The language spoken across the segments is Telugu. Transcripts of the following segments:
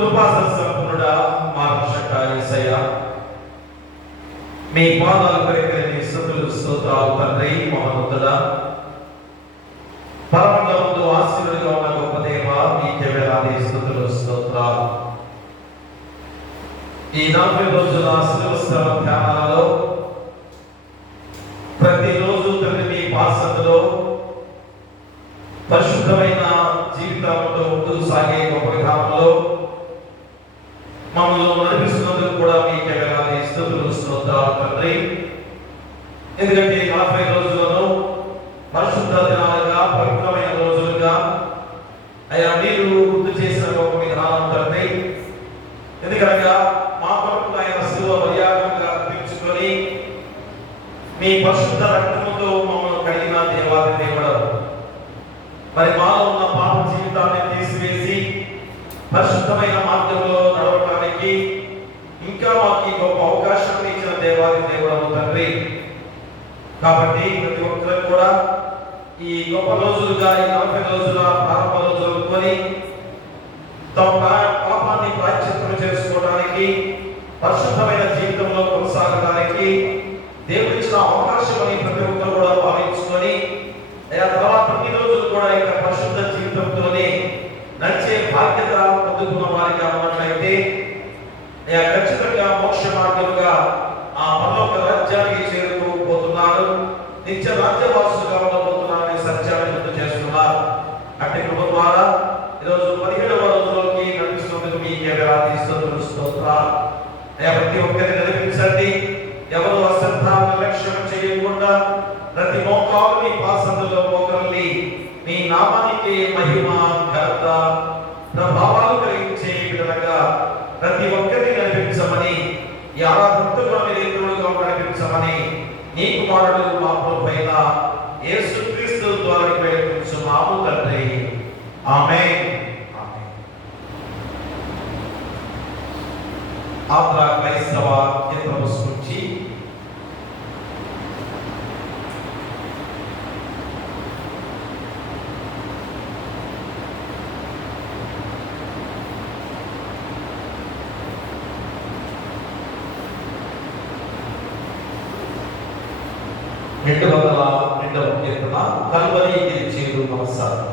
కృపాసంపన్నుడా మా రక్షక యేసయ్య, మీ పాదాలు పరికరి స్తుతులు స్తోత్రాలు తండ్రి. మహోన్నతుడా, పరమందు ఆశీర్వాదంగా ఉన్న గొప్ప దేవ, మీకే వేలాది స్తుతులు స్తోత్రాలు. ఈ 40 రోజుల శిలువ శ్రమ ధ్యానాలలో ప్రతిరోజు తండ్రి మీ పాసంలో పరిశుద్ధమైన జీవితంతో ముందుకు సాగే గొప్ప విధానంలో మమ్మల్ని నడిపిస్తున్నందుకు కూడా మీకే వేలాది స్తుతులు స్తోత్రాలు తండ్రి. ఎందుకంటే 40 రోజులను పరిశుద్ధ దినాలుగా, పవిత్రమైన రోజులుగా అయ్యా మీరు గుర్తు చేసిన గొప్ప విధానం తండ్రి. ఎందుకనగా మా కొరకు ఆయన శిలువ బలియాగంగా అర్పించుకొని మీ పరిశుద్ధ రక్తముతో మమ్మల్ని కడిగిన దేవాది దేవుడు, మరి మాలో ఉన్న పాప జీవితాన్ని తీసివేసి పరిశుద్ధమైన మార్గంలో నడవడానికి ఇంకా మాకు గొప్ప అవకాశం ఇచ్చిన దేవాది దేవుడు తండ్రి. కాబట్టి ప్రతి ఒక్కరు కూడా ఈ గొప్ప రోజులుగా, ఈ 40 రోజుల ప్రారంభ రోజులు అనుకొని తమ పాపాన్ని ప్రాయశ్చిత్తం చేసుకోవడానికి, పరిశుద్ధమైన జీవితంలో కొనసాగడానికి దేవుడు ఇచ్చిన అవకాశం అని ప్రతి ఒక్కరు కూడా భావించుకొని తర్వాత 9 రోజులు కూడా ఇంకా పరిశుద్ధ జీవితంతోనే నడిచే బాధ్యత పొందుకున్న వారిగా ఉన్నట్లయితే ఖచ్చితంగా మోక్ష మార్గముగా ఆ పరలోక రాజ్యానికి చేరుతూ పోతున్నారు, నిత్య రాజ్యవాసులుగా ఉండబోతున్నారని సత్యాన్ని గుర్తు చేస్తున్నారు. అంటే కృప ద్వారా ఈరోజు 17వ రోజులోకి నడిపిస్తున్నందుకు మీకే వేలాది స్తుతులు స్తోత్రాలు. ప్రతి ఒక్కరిని నడిపించండి. ఎవరు అశ్రద్ధ నిర్లక్ష్యం చేయకుండా ప్రతి మోకాలు మీ పాసంలో మోకరిల్లి మీ నామానికి మహిమ, ఘనత, ప్రభావాలు కలిగించే విధంగా ప్రతి ఒక్కరిని నడిపించమని, ఈ ఆరాధనతో మీరు తోడుగా నడిపించమని నీ కుమారుడు మా ప్రభువైన యేసుక్రీస్తు ద్వారా వేడుకొంచున్నాము తండ్రి. ఆమేన్. ఆంధ్ర క్రైస్తవ కేంద్రం నుంచి రెండు 202వ కీర్తన, కల్వరికి చేరు నమస్కారం.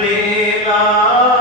Rela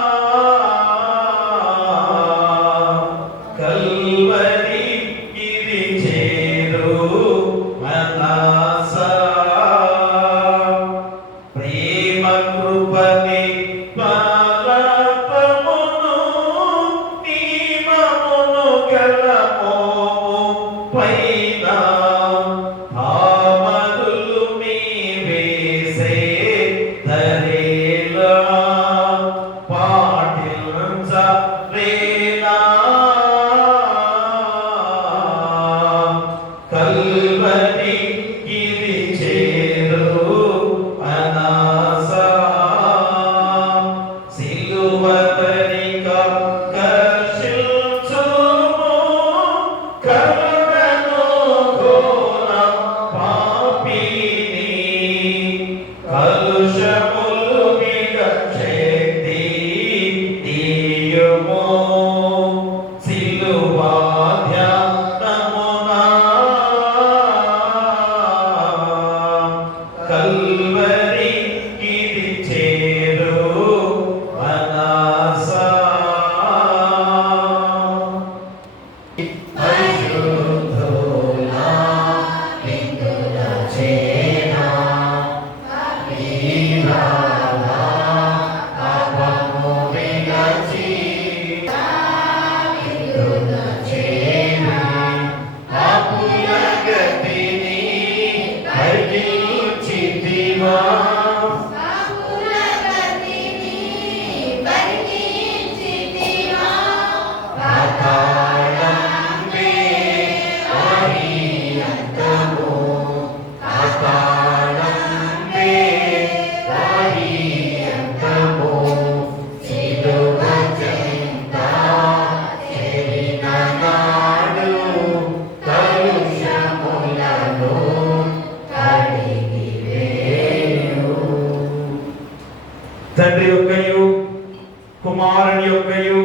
యొక్కయు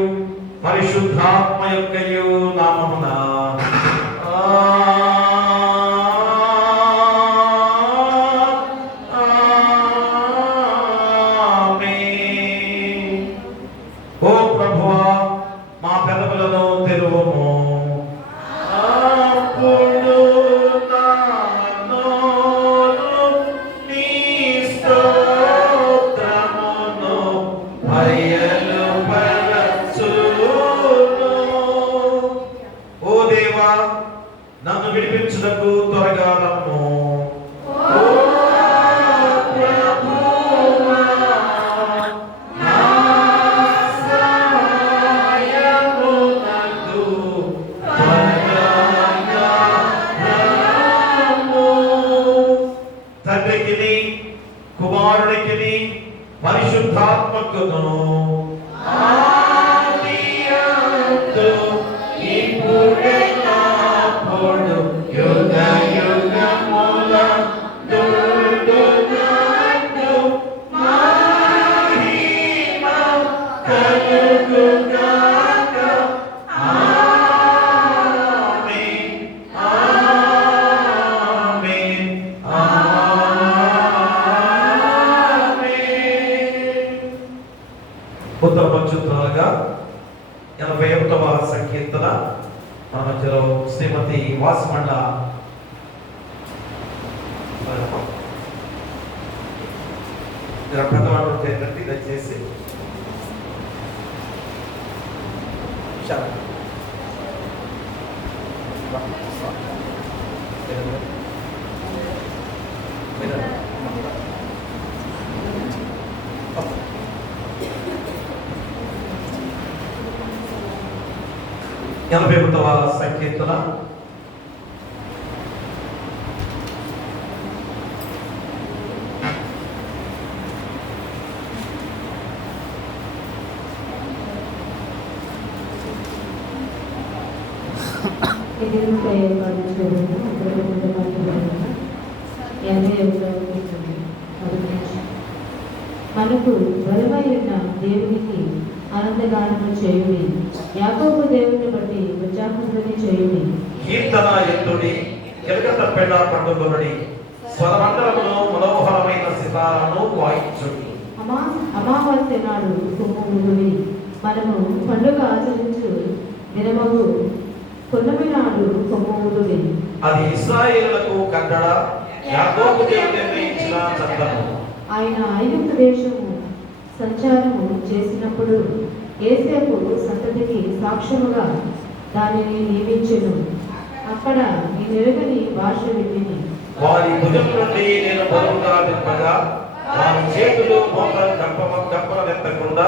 పరిశుద్ధాత్మ యొక్కయు నామమున ఓ ప్రభువా, మా పెదవులను తెరువుము. అప్పుడు నా నోరు నీ స్తోత్రమును బయలుపరచును. ఓ దేవా, నన్ను విడిపించుటకు త్వరగా రమ్ము. తండ్రికిని కుమారుడికిని పరిశుద్ధాత్మకును ఆదియందు ఇప్పుడెల్లప్పుడు యుగ యుగములందును మహిమ కలుగుగాక. ఆమేన్, ఆమేన్, ఉత్తర పంచుతులుగా 81వ సంకీర్తన మన మధ్యలో శ్రీమతి వాసమండ పెద్దవాడు ఏంటంటే దయచేసి ఎనభై 81వ సంకీర్తన మనకు బలమైన దేవునికి ఆనందగానము చేయుడి, యాకోబు దేవుని బట్టి ఉచ్చాహధ్వని చేయుడి. కీర్తన ఎత్తుడి, కిలకత పెండ పండుగొనుడి, స్వరమండలమును మనోహరమైన సితారాను వాయించుడి. అమావాస్య నాడు కుమ్ముడి, మనము పండుగ ఆచరించు దినమగు పున్నమి నాడు కుమ్ముడి. అది ఇశ్రాయేలులకు కట్టడ, యాకోబు దేవుడు నిర్ణయించిన చట్టము. ఆయన ఐగుప్తు దేశము సంచారము చేసినప్పుడు యోసేపు సంతతికి సాక్ష్యముగా దానిని నియమించెను. అక్కడ ఈ నెరుగని భాష విని వారి భుజం నుండి నేను బరువుగా విప్పగా, వారి చేతులు మోకాలు కప్పనెత్తకుండా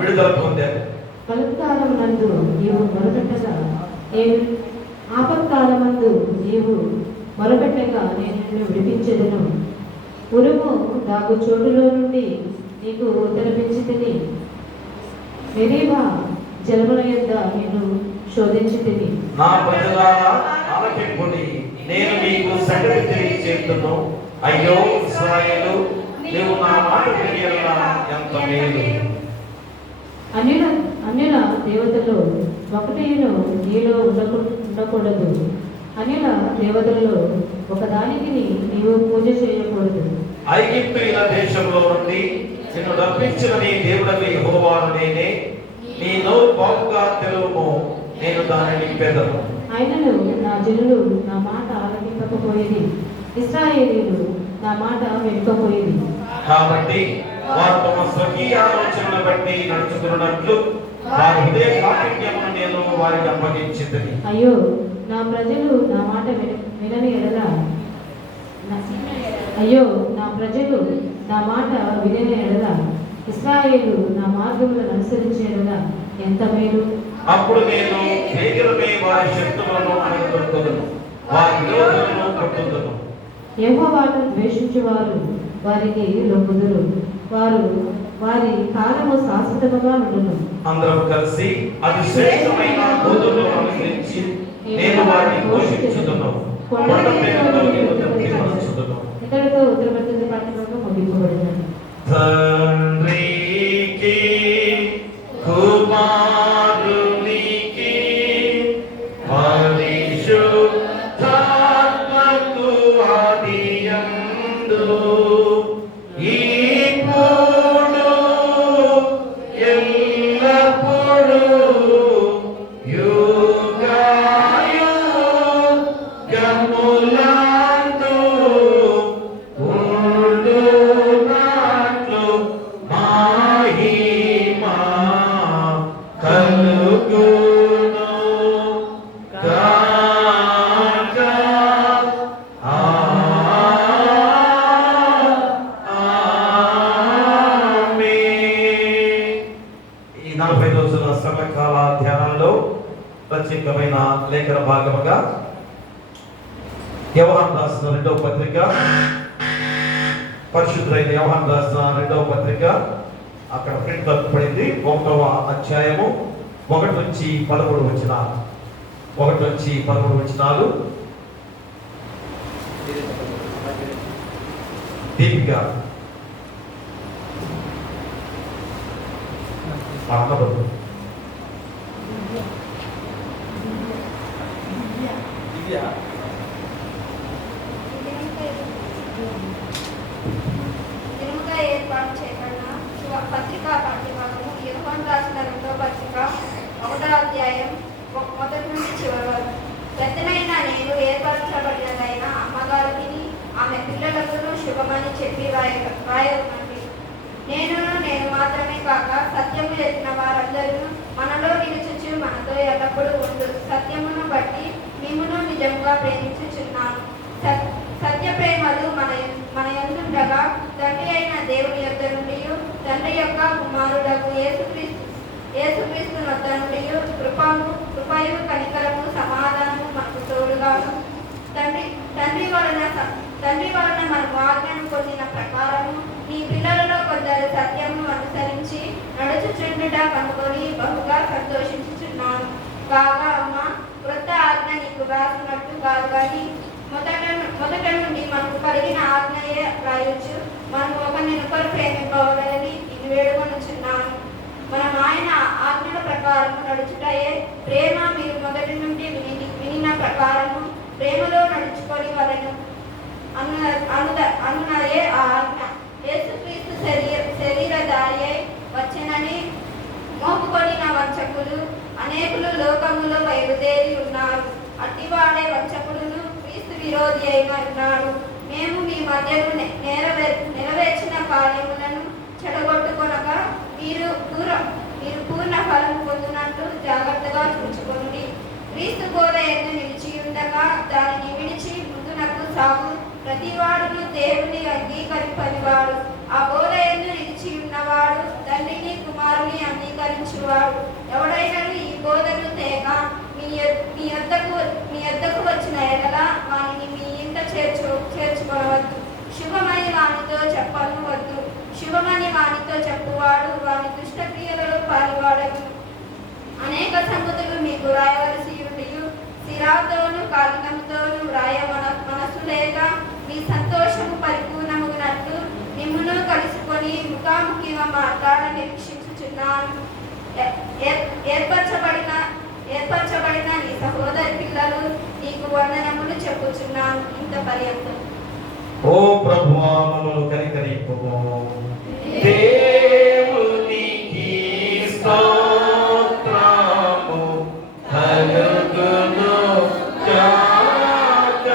విడుదల పొందారు. బలత్కాలమునందు నీవు మొరపెట్టగా, ఆపత్కాలమందు నీవు మొరపెట్టగా నేను నిన్ను విడిపించెదను. ఉరుము దాగు చోటులో నుండి నీకు ఉత్తరమించితిని, మెరీబా జలముల యొద్ద నిన్ను శోధించితిని. నా ప్రజలారా ఆలకింపుడి, నేను మీకు సంగతి తెలియచేస్తును. అయ్యో ఇశ్రాయేలు, నీవు నా మాట వినియెడల ఎంత మేలు. అన్యుల దేవతలు ఒకటేను నీలో ఉండకూడదు. అన్యుల దేవతలలో ఒకదానికి నీవు పూజ చేయకూడదు. ఐగుప్తీయుల దేశంలో నుండి నిన్ను రప్పించిన నీ దేవుడకు యెహోవాను నేనే. నీ నోరు బాగుగా తెరువుము, నేను దానిని నింపెదను. ఆయనను నా జనులు నా మాట ఆలకింపకపోయేది, ఇశ్రాయేలీయులు నా మాట వినకపోయేది. కాబట్టి వారు తమ స్వకీయ ఆలోచనలను బట్టి నడుచుకున్నట్లు వారి హృదయ కాఠిన్యమును నేను వారికి అప్పగించింది. అయ్యో నా ప్రజలు నా మాట వినని ఎడల, అయ్యో నా ప్రజలు నా మాట వినని ఎడల, ఇశ్రాయేలు నా మార్గములను అనుసరించే ఎడల ఎంత మేలు. అప్పుడు నేను వేగరమే వారి శత్రువులను అణగదొక్కుదును, వారి విరోధులను కొట్టుదును. యెహోవాను ద్వేషించువారు వారికి లొంగుదురు, వారి కాలము శాశ్వతముగా ఉండును. అందరం కలిసి అతి శ్రేష్టమైన గోధుమలను అనుసరించి నేను వారిని పోషించుదును, కొండ పేరుతో నేను తృప్తిపరచుదును. ఇతడితో ఉత్తరపడుతుంది పాఠ్యభాగం ముగింపబడినది. తండ్రికి 40 రోజుల సమకాల ధ్యానంలో ప్రత్యేకమైన లేఖన భాగముగా యోహాను రాసిన 2వ పత్రిక, పరిశుద్ధుడైన యోహాను రాసిన 2వ పత్రిక, అక్కడ ప్రింట్ పడింది, 1వ అధ్యాయము 1 నుంచి 13 వచనాలు. 1 నుంచి 13 వచనాలు. దీపిక అన్నబడు ఏర్పాటు చేయబడిన పత్రికా పాఠ్యభాగము యోహాను రాసిన 2వ పత్రిక 1వ అధ్యాయం 1 నుండి చివరి వరకు. పెద్దనైన నేను ఏర్పరచబడినదైన అమ్మగారికి ఆమె పిల్లలకు శుభమని చెప్పి రాయనండి. నేను మాత్రమే కాక సత్యము ఎత్తిన వారందరూ మనలో నిలుచుచు మనతో ఎల్లప్పుడూ ఉండు. సత్యమును బట్టి మిమ్మును నిజంగా ప్రేమించుచున్నాను. సత్య ప్రేమలు మన యందుండగా తండ్రి అయిన దేవుని యొద్ద నుండి, తండ్రి యొక్క కుమారుడకు యేసుక్రీస్తు వద్ద నుండి కృపయు కనికరము సమాధానము మనకు తోడుగాను. తండ్రి వలన మనకు ఆజ్ఞను పొందిన ప్రకారము నీ పిల్లలలో కొందరు సత్యము అనుసరించి నడుచుచుండుట కనుకొని బహుగా సంతోషించుచున్నాను. కాగా అమ్మ, క్రొత్త ఆజ్ఞ నీకు రాసినట్టు కాదు కానీ మొదట నుండి మనకు కలిగిన ఆజ్ఞయే రాయొచ్చు. మనము ఒకరినొకరు ప్రేమింపవాలని నేను వేడుకొనుచున్నాను. మనం ఆయన ఆజ్ఞల ప్రకారము నడుచుటయే ప్రేమ. మీరు మొదటి నుండి వినిన ప్రకారము ప్రేమలో నడుచుకొని వాళ్ళను అనున్నదే ఆ ఆజ్ఞ. యేసుక్రీస్తు శరీరధారి అయి వచ్చెనని మోపుకొనిన వంచకులు అనేకులు లోకములో బయలుదేరి ఉన్నారు. అట్టివాడే వంచకులను క్రీస్తు విరోధి అయిన ఉన్నాడు. మేము మీ మధ్యను నెరవేర్చిన కార్యములను చెడగొట్టుకొనక మీరు పూర్ణ ఫలం పొందినట్లు జాగ్రత్తగా చూచుకోండి. క్రీస్తు బోధ ఎందు నిలిచి ఉండగా దానిని విడిచి ముందునకు సాగు ప్రతివాడును దేవుని అంగీకరింపనివాడు. ఆ బోధ ఎందు నిలిచి ఉన్నవాడు తండ్రిని కుమారుని అంగీకరించువాడు. ఎవడైనా ఈ బోధను తేక మీ యొద్దకు వచ్చిన ఎడల వానిని మీ ఇంట చేర్చుకోవద్దు. శుభమని వానితో చెప్పవద్దు. శుభమని వానితో చెప్పువాడు వాని దుష్టక్రియలలో పాల్వాడను. అనేక సంగతులు మీకు రాయవలసి ఉండియు సిరాతోను కాగితంతోను రాయ మనసు లేక మీ సంతోషము పరిపూర్ణముగినట్లు మిమ్మును కలుసుకొని ముఖాముఖిగా మాట్లాడ నిరీక్షించుచున్నాను. ఏర్పరచబడిన నీ సహోదరి పిల్లలు నీకు వందనములు చెప్పుచున్నాను. ఇంత పర్యంతం. ఓ ప్రభువా, మమ్మల్ని కనికరింపుము. దేవునికి స్తోత్రము కలుగును గాక.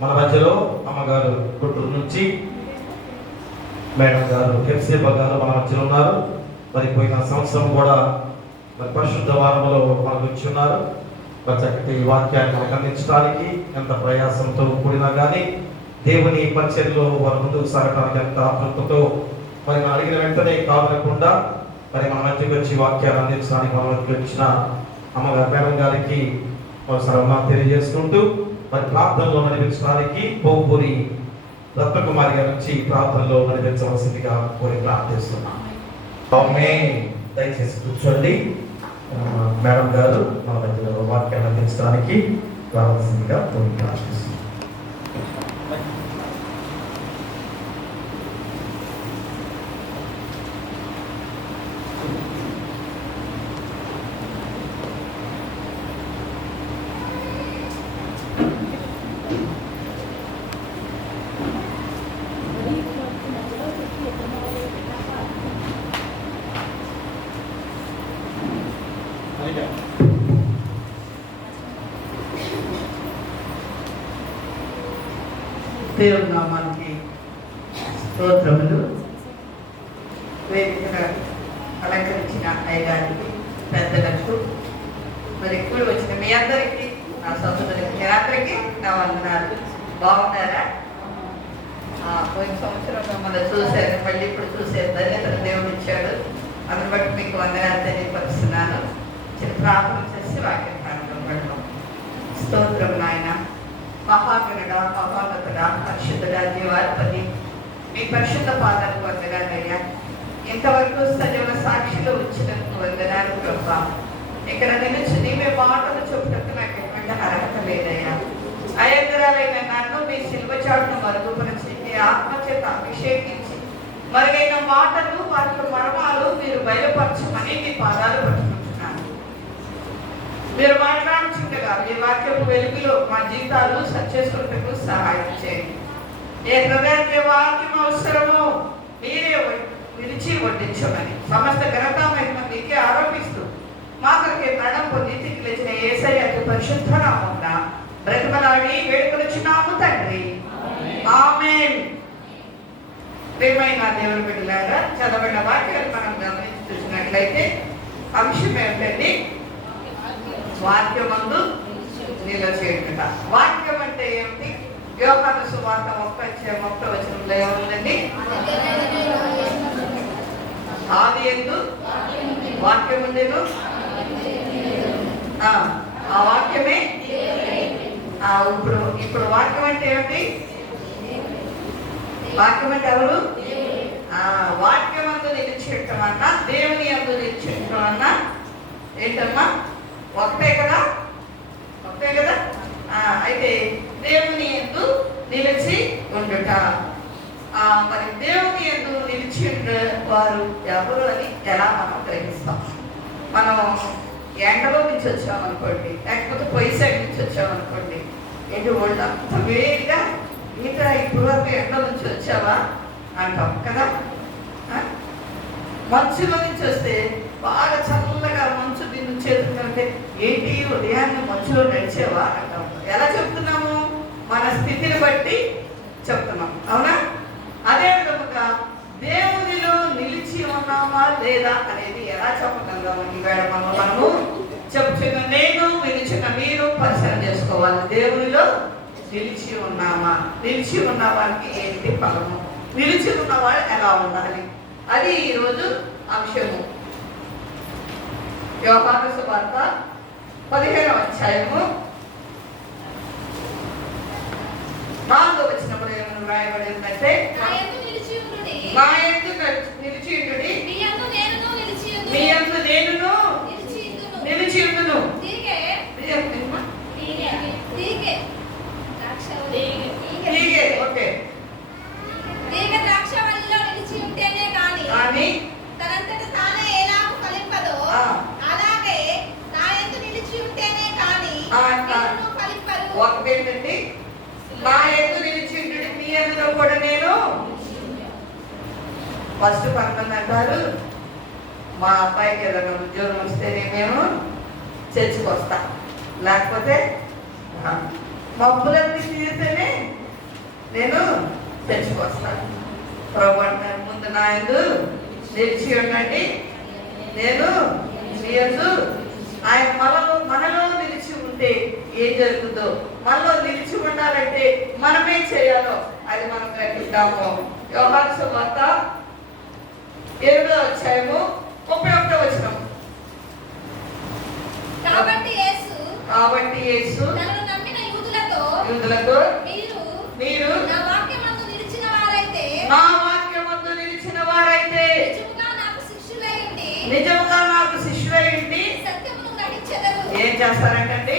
మన మధ్యలో అమ్మగారు గుంటూరు నుంచి, మేడం గారు హెఫ్సేబా గారు మన మధ్యలో ఉన్నారు. మరి పోయిన సంవత్సరం కూడా మరి పరిశుద్ధ వారంలో మనకు వచ్చి ఉన్నారు. మరి చక్కటి వాక్యాన్ని మనకు అందించడానికి ఎంత ప్రయాసంతో కూడినా కానీ దేవుని పరిచర్యలో వారి ముందుకు సాగడానికి ఎంత ఆతృతతో మరి మనం అడిగిన వెంటనే కాదనకుండా మరి మన మధ్యకి వచ్చి వాక్యాన్ని అందించడానికి మన మధ్యకి వచ్చిన అమ్మగారు మేడం గారికి సర్వనామం తెలియజేసుకుంటూ మరి ప్రార్థనలో నడిపించడానికి పోపూరి రత్నకుమారి గారి నుంచి ప్రార్థనలో నడిపించవలసిందిగా కోరి ప్రార్థిస్తున్నాం. దయచేసి కూర్చోండి. మేడం గారు మన మధ్యలో వాక్యాన్ని అందించడానికి రావాల్సిందిగా కోరి ప్రార్థిస్తున్నాం. దేవుని నామానికి స్తోత్రములు. వేదికగా అలంకరించిన అయ్యగారికి, పెద్దలకు, మరి కూడి వచ్చిన మీ అందరికీ, నా సోదరులకి, మీ అందరికీ నా వందనాలు. బాగున్నారా? పోయిన సంవత్సరం మిమ్మల్ని చూశాను, మళ్ళీ ఇప్పుడు చూసే ధన్యతను దేవుడు ఇచ్చాడు. అందుని బట్టి మీకు వందనాలు తెలియపరుస్తున్నాను. చిన్న ప్రార్థన చేసి వాక్యం ప్రారంభం. స్తోత్రం నాయన, మహాగణుడా, మహోన్నతుడా, పరిశుద్ధుడా, జీవాధిపతి, మీ పరిశుద్ధ పాదాలకు వందనాలయ్యా. ఇంతవరకు సజీవ సాక్షిలో ఉంచినందుకు వందనాలు ప్రభా. ఇక్కడ నిలుచుని మీ మాటలు చెప్పుటకు నాకు ఎటువంటి అర్హత లేదయ్యా. అయోగ్యురాలైన నన్ను మీ శిల్వ చాటును మరుగుపరిచి మీ ఆత్మచేత అభిషేకించి మరుగైన మాటలు వాటి మర్మాలు మీరు బయలుపరచమని మీ పాదాలు పట్టుకుంటున్నాను. మీరు మాట్లాడుచుండగా మీ వాక్యపు వెలుగులో మా జీవితాలు సరిచేసుకుంటూ సహాయం చేయండి. ఏ హృదయానికి వాక్యం అవసరమో మీరే విడిచి వడ్డించమని సమస్త ఘనత మహిమ మీకే ఆరోపిస్తూ మా కొరకే మరణం పొంది తిరిగి లేచిన యేసయ్య అతి పరిశుద్ధ నామమున బ్రతిమలాడి వేడుకొనుచున్నాము తండ్రి. ఆమేన్. ప్రియమైన దేవుని బిడ్డలారా, చదవబడిన వాక్యాలు మనం గమనించి చూసినట్లయితే అంశం ఏమిటండి? వాక్యమందు నిలచేయుట. వాక్యం అంటే ఏమిటి? యోహాను సువార్త 1:30 ఏముందండి? ఆది యందు వాక్యం ఉండెను, ఆ వాక్యమే ఇప్పుడు వాక్యం అంటే ఏమిటి? వాక్యం అంటే ఎవరు? వాక్యం అందు నిలిచేయటం అన్నా దేవుని అందు నిలిచేయటం అన్నా ఏంటమ్మా? ఒకటే కదా? అయితే దేవుని యందు నిలిచి ఉండుట. మరి దేవుని యందు నిలిచి వారు ఎవరు అని ఎలా మనం గ్రహిస్తాం? మనం ఎండలో నుంచి వచ్చామనుకోండి, లేకపోతే పొయ్యి సైడ్ నుంచి వచ్చామనుకోండి, ఏంటి ఒళ్ళు అంత వేడిగా ఈత ఇప్పుడు వరకు ఎండ నుంచి వచ్చావా అంటాం కదా. మంచులో నుంచి వస్తే బాగా చల్లగా మంచు దీన్ని చేతుందంటే ఏంటి ఉదయాన్నే మంచులో నడిచేవా అంటాం. ఎలా చెప్తున్నాము? మన స్థితిని బట్టి చెప్తున్నాం, అవునా? అదే విధముగా దేవునిలో నిలిచి ఉన్నామా లేదా అనేది ఎలా చెప్పగలము? ఈవేళ మనము చెప్తున్న నేను, నిలిచిన మీరు పరిశీలన చేసుకోవాలి. దేవునిలో నిలిచి ఉన్నామా? నిలిచి ఉన్న వారికి ఏంటి ఫలము? నిలిచి ఉన్నవాడు ఎలా ఉండాలి? అది ఈరోజు అంశము. యోహాను సువార్త 15వ అధ్యాయము 4వ వచనంలో ఏమని రాయబడి ఉందంటే, నా యందు నిలిచి ఉండుడి, మీ యందు నేనును నిలిచి ఉండును. ఓకే. తీగ ద్రాక్షవల్లిలో నిలిచి ఉంటేనే కానీ తనంతట తానే ఎలాగూ ఫలింపదో అలాగే నా యందు నిలిచి ఉంటేనే కానీ మీరు ఫలింపరు. ఒకటేంటండి? నా యందు నిలిచి ఉండుడి, మీ యందులో కూడా నేను. ఫస్ట్ కొంతమంది అంటారు, మా అబ్బాయికి ఏదైనా ఉద్యోగం వస్తేనే మేము చర్చికి వస్తాం, లేకపోతే మబ్బులన్నీ తీరితేనే నేను చర్చికి వస్తాను. ప్రభు అంటారు, ముందు నా యందు నిలిచి ఉండండి, నేను మీ యందు. ఆయన మనలో నిలిచి ఉంటే ఏం జరుగుతుందో, మనలో నిలిచి ఉండాలంటే మనమేం చేయాలో అది మనం గ్రహిద్దాము. యోహాను సువార్త 7వ అధ్యాయము 31వ వచనం. కాబట్టి యేసు తనను నమ్మిన యూదులతో మీరు నా వాక్యమందు నిలిచిన వారైతే నిజముగా నాకు శిష్యులై ఉండి సత్యమును గ్రహించెదరు. ఏం చేస్తారంటండి?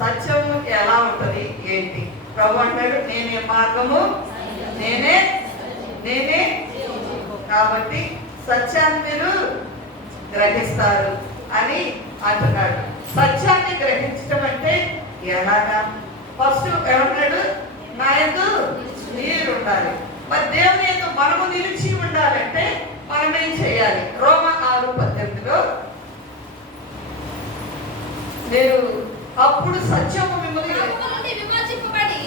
సత్యము ఎలా ఉంటది ఏంటి? ప్రభు అంటాడు, నేనే మార్గము, నేనే. కాబట్టి సత్యాన్ని మీరు గ్రహిస్తారు అని అంటున్నాడు. సత్యాన్ని గ్రహించడం అంటే ఎలాగా? ఫస్ట్ ఏమంటాడు? నా యందు మీరు ఉండాలి. మరి దేవుని యందు మనము నిలిచి ఉండాలంటే మనం ఏం చేయాలి? రోమా 6:18లో నేను అప్పుడు సత్యము మిమ్మల్ని విమోచింపబడి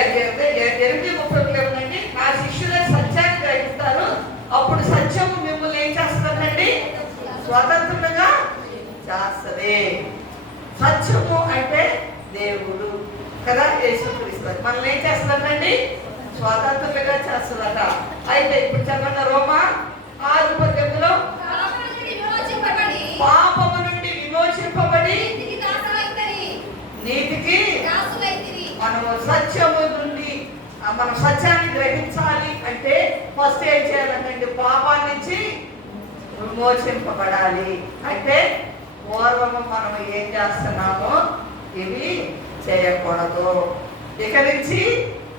8:30 ఏమండి? నా శిష్యుల సత్యాన్ని గ్రహిస్తారు, అప్పుడు సత్యము మిమ్మల్ని ఏం చేస్తుందండి? స్వతంత్రులుగా చేస్తుంది. సత్యము అంటే దేవుడు కదా, యేసుక్రీస్తు. మనల్ని ఏం చేస్తుందండి? స్వతంత్రులుగా చేస్తుందట. అయితే ఇప్పుడు చదవండి, రోమా మనం సత్యాన్ని గ్రహించాలి అంటే ఫస్ట్ ఏం చేయాలంటే పాపాన్ని నుంచి విమోచింపబడాలి. అంటే పూర్వము మనం ఏం చేస్తున్నామో ఇవి చేయకూడదు, ఇక నుంచి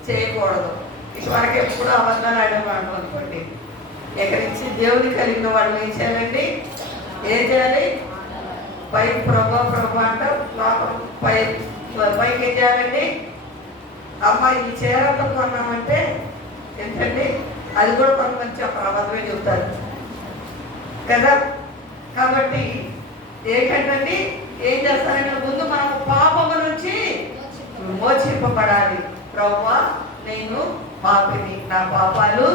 చేయకూడదు. ఇటువరకు ఎప్పుడు అబద్ధాలు ఆడేవాడు అనుకోండి, ఇక నుంచి దేవుని కలిగిన వాళ్ళు ఏం చేయాలండి? ఏం చేయాలి? పై ప్రభా అంటే పైకి ఏం చేయాలండి? అమ్మ ఈ చీరతో కొన్నామంటే ఏంటండి, అది కూడా కొంతమంది చెప్పాలి, అబద్ధమే చెబుతారు కదా. కాబట్టి ఏంటంటే ఏం చేస్తారంటే ముందు మనము పాపము నుంచి విమోచింపబడాలి. ప్రభువా నేను పాపిని, నా పాపాలు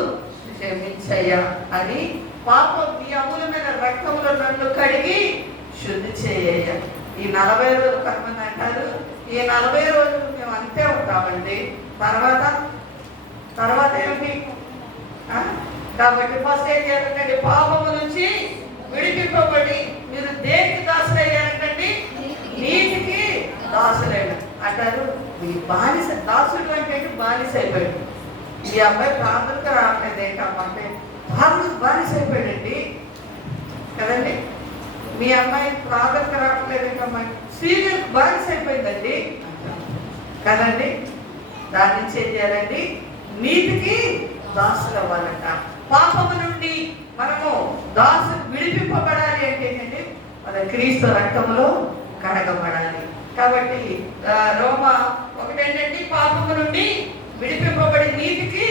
క్షమించయ్యా అని పాపం ఈ అమూలమైన రక్తంలో నన్ను కడిగి శుద్ధి చేయ. ఈ 40 రోజులు కొంతమంది అంటారు, ఈ 40 రోజులు మేము అంతే ఉంటామండి, తర్వాత ఏమిటి? కాబట్టి ఫస్ట్ ఏం చేయాలంటే పాపము నుంచి విడిపింపబడి మీరు దేనికి దాసులయ్యారంటే నీతికి దాసులైన అంటారు. ఈ బానిస దాసుడు అంటే బానిస అయిపోయాడు. ఈ అబ్బాయి ప్రార్థనకు రావట్లేదు ఏంటమ్మా అంటే బానిస అయిపోయాడండి కదండి. మీ అమ్మాయి ప్రార్థనకు రావట్లేదు ఏంటమ్మా, సీరియల్ బానిస అయిపోయిందండి కదండి. దాని నుంచి ఏం చేయాలండి? నీతికి దాసులు అవ్వాలంట. పాపము నుండి మనము విడిపింపబడాలి అంటే ఏంటంటే మన క్రీస్తు రక్తంలో కడగబడాలి. కాబట్టి రోమా 1 ఏంటంటే పాపము నుండి విడిపింపబడి నీతికి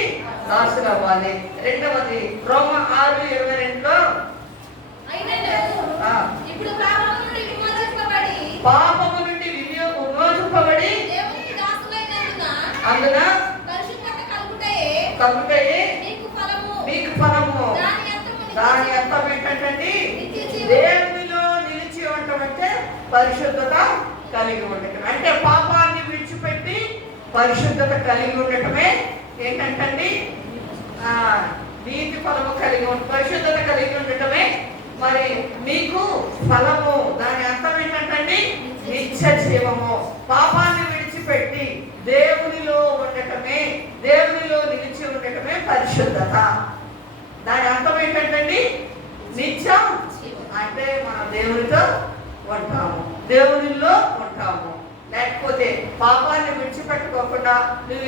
దాసులు అవ్వాలి. రెండవది రోమా 6:22లో ఇప్పుడు పాపము నుండి విమోచింపబడి దేవునికి దాసులైనందున అందున పరిశుద్ధత కలుగుటయే మీకు ఫలము దాని అర్థం ఏంటంటే దేవునిలో నిలిచి ఉండటం అంటే పరిశుద్ధత కలిగి ఉండటం. అంటే పాపాన్ని విడిచిపెట్టి పరిశుద్ధత కలిగి ఉండటమే ఏంటంటే నీతి ఫలము కలిగి పరిశుద్ధత కలిగి ఉండటమే మరి మీకు ఫలము. దాని అర్థం ఏంటంటే నిత్య జీవము. పాపాన్ని విడిచిపెట్టి దేవునిలో ఉండటమే, దేవునిలో నిలిచి ఉండటమే పరిశుద్ధత. దాని అర్థం ఏంటంటే నిత్యం అంటే మనం దేవునితో ఉంటాము, దేవునిలో ఉంటాము. లేకపోతే పాపాన్ని విడిచిపెట్టుకోకుండా నువ్వు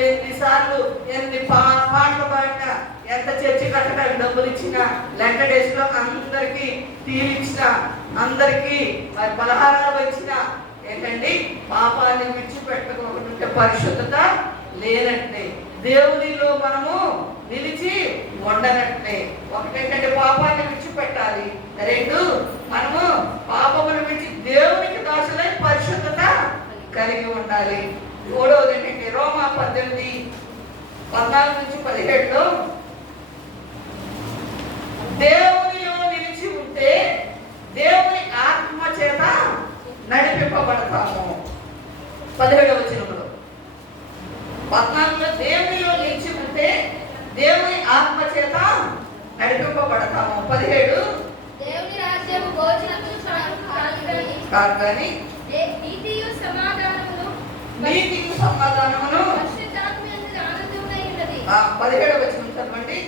ఎన్ని పాటలు పాడినా, ఎంత చర్చి కట్టడానికి డబ్బులు ఇచ్చినా, లెక్క డేస్లో అందరికీ టీలు ఇచ్చినా, అందరికీ మరి పలహారాలు ఇచ్చినా ఏంటండి పాపాన్ని విడిచిపెట్టుకోకుండా పరిశుద్ధత లేనట్లే, దేవునిలో మనము నిలిచి ఉండనట్లే. ఒకటేంటంటే పాపాన్ని విడిచిపెట్టాలి, 2 మనము పాపమును విడిచి దేవునికి దాసులై పరిశుద్ధత కలిగి ఉండాలి. 3వది ఏంటంటే రోమా 14:14-17లో దేవునిలో నిలిచి ఉంటే దేవుని ఆత్మ చేత నడిపింపబడతాము. 17వ వచనంలో 14లో దేవునిలో నిలిచి ఉంటే దేవుని ఆత్మ చేత నడిపింపబడతాము. 17 దేవుని రాజ్యము భోజనము కాదు కానీ నీతియు సమాధానమును పరిశుద్ధాత్మయందు ఆనందమునై ఉన్నది. 17వ వచనం చదవండి.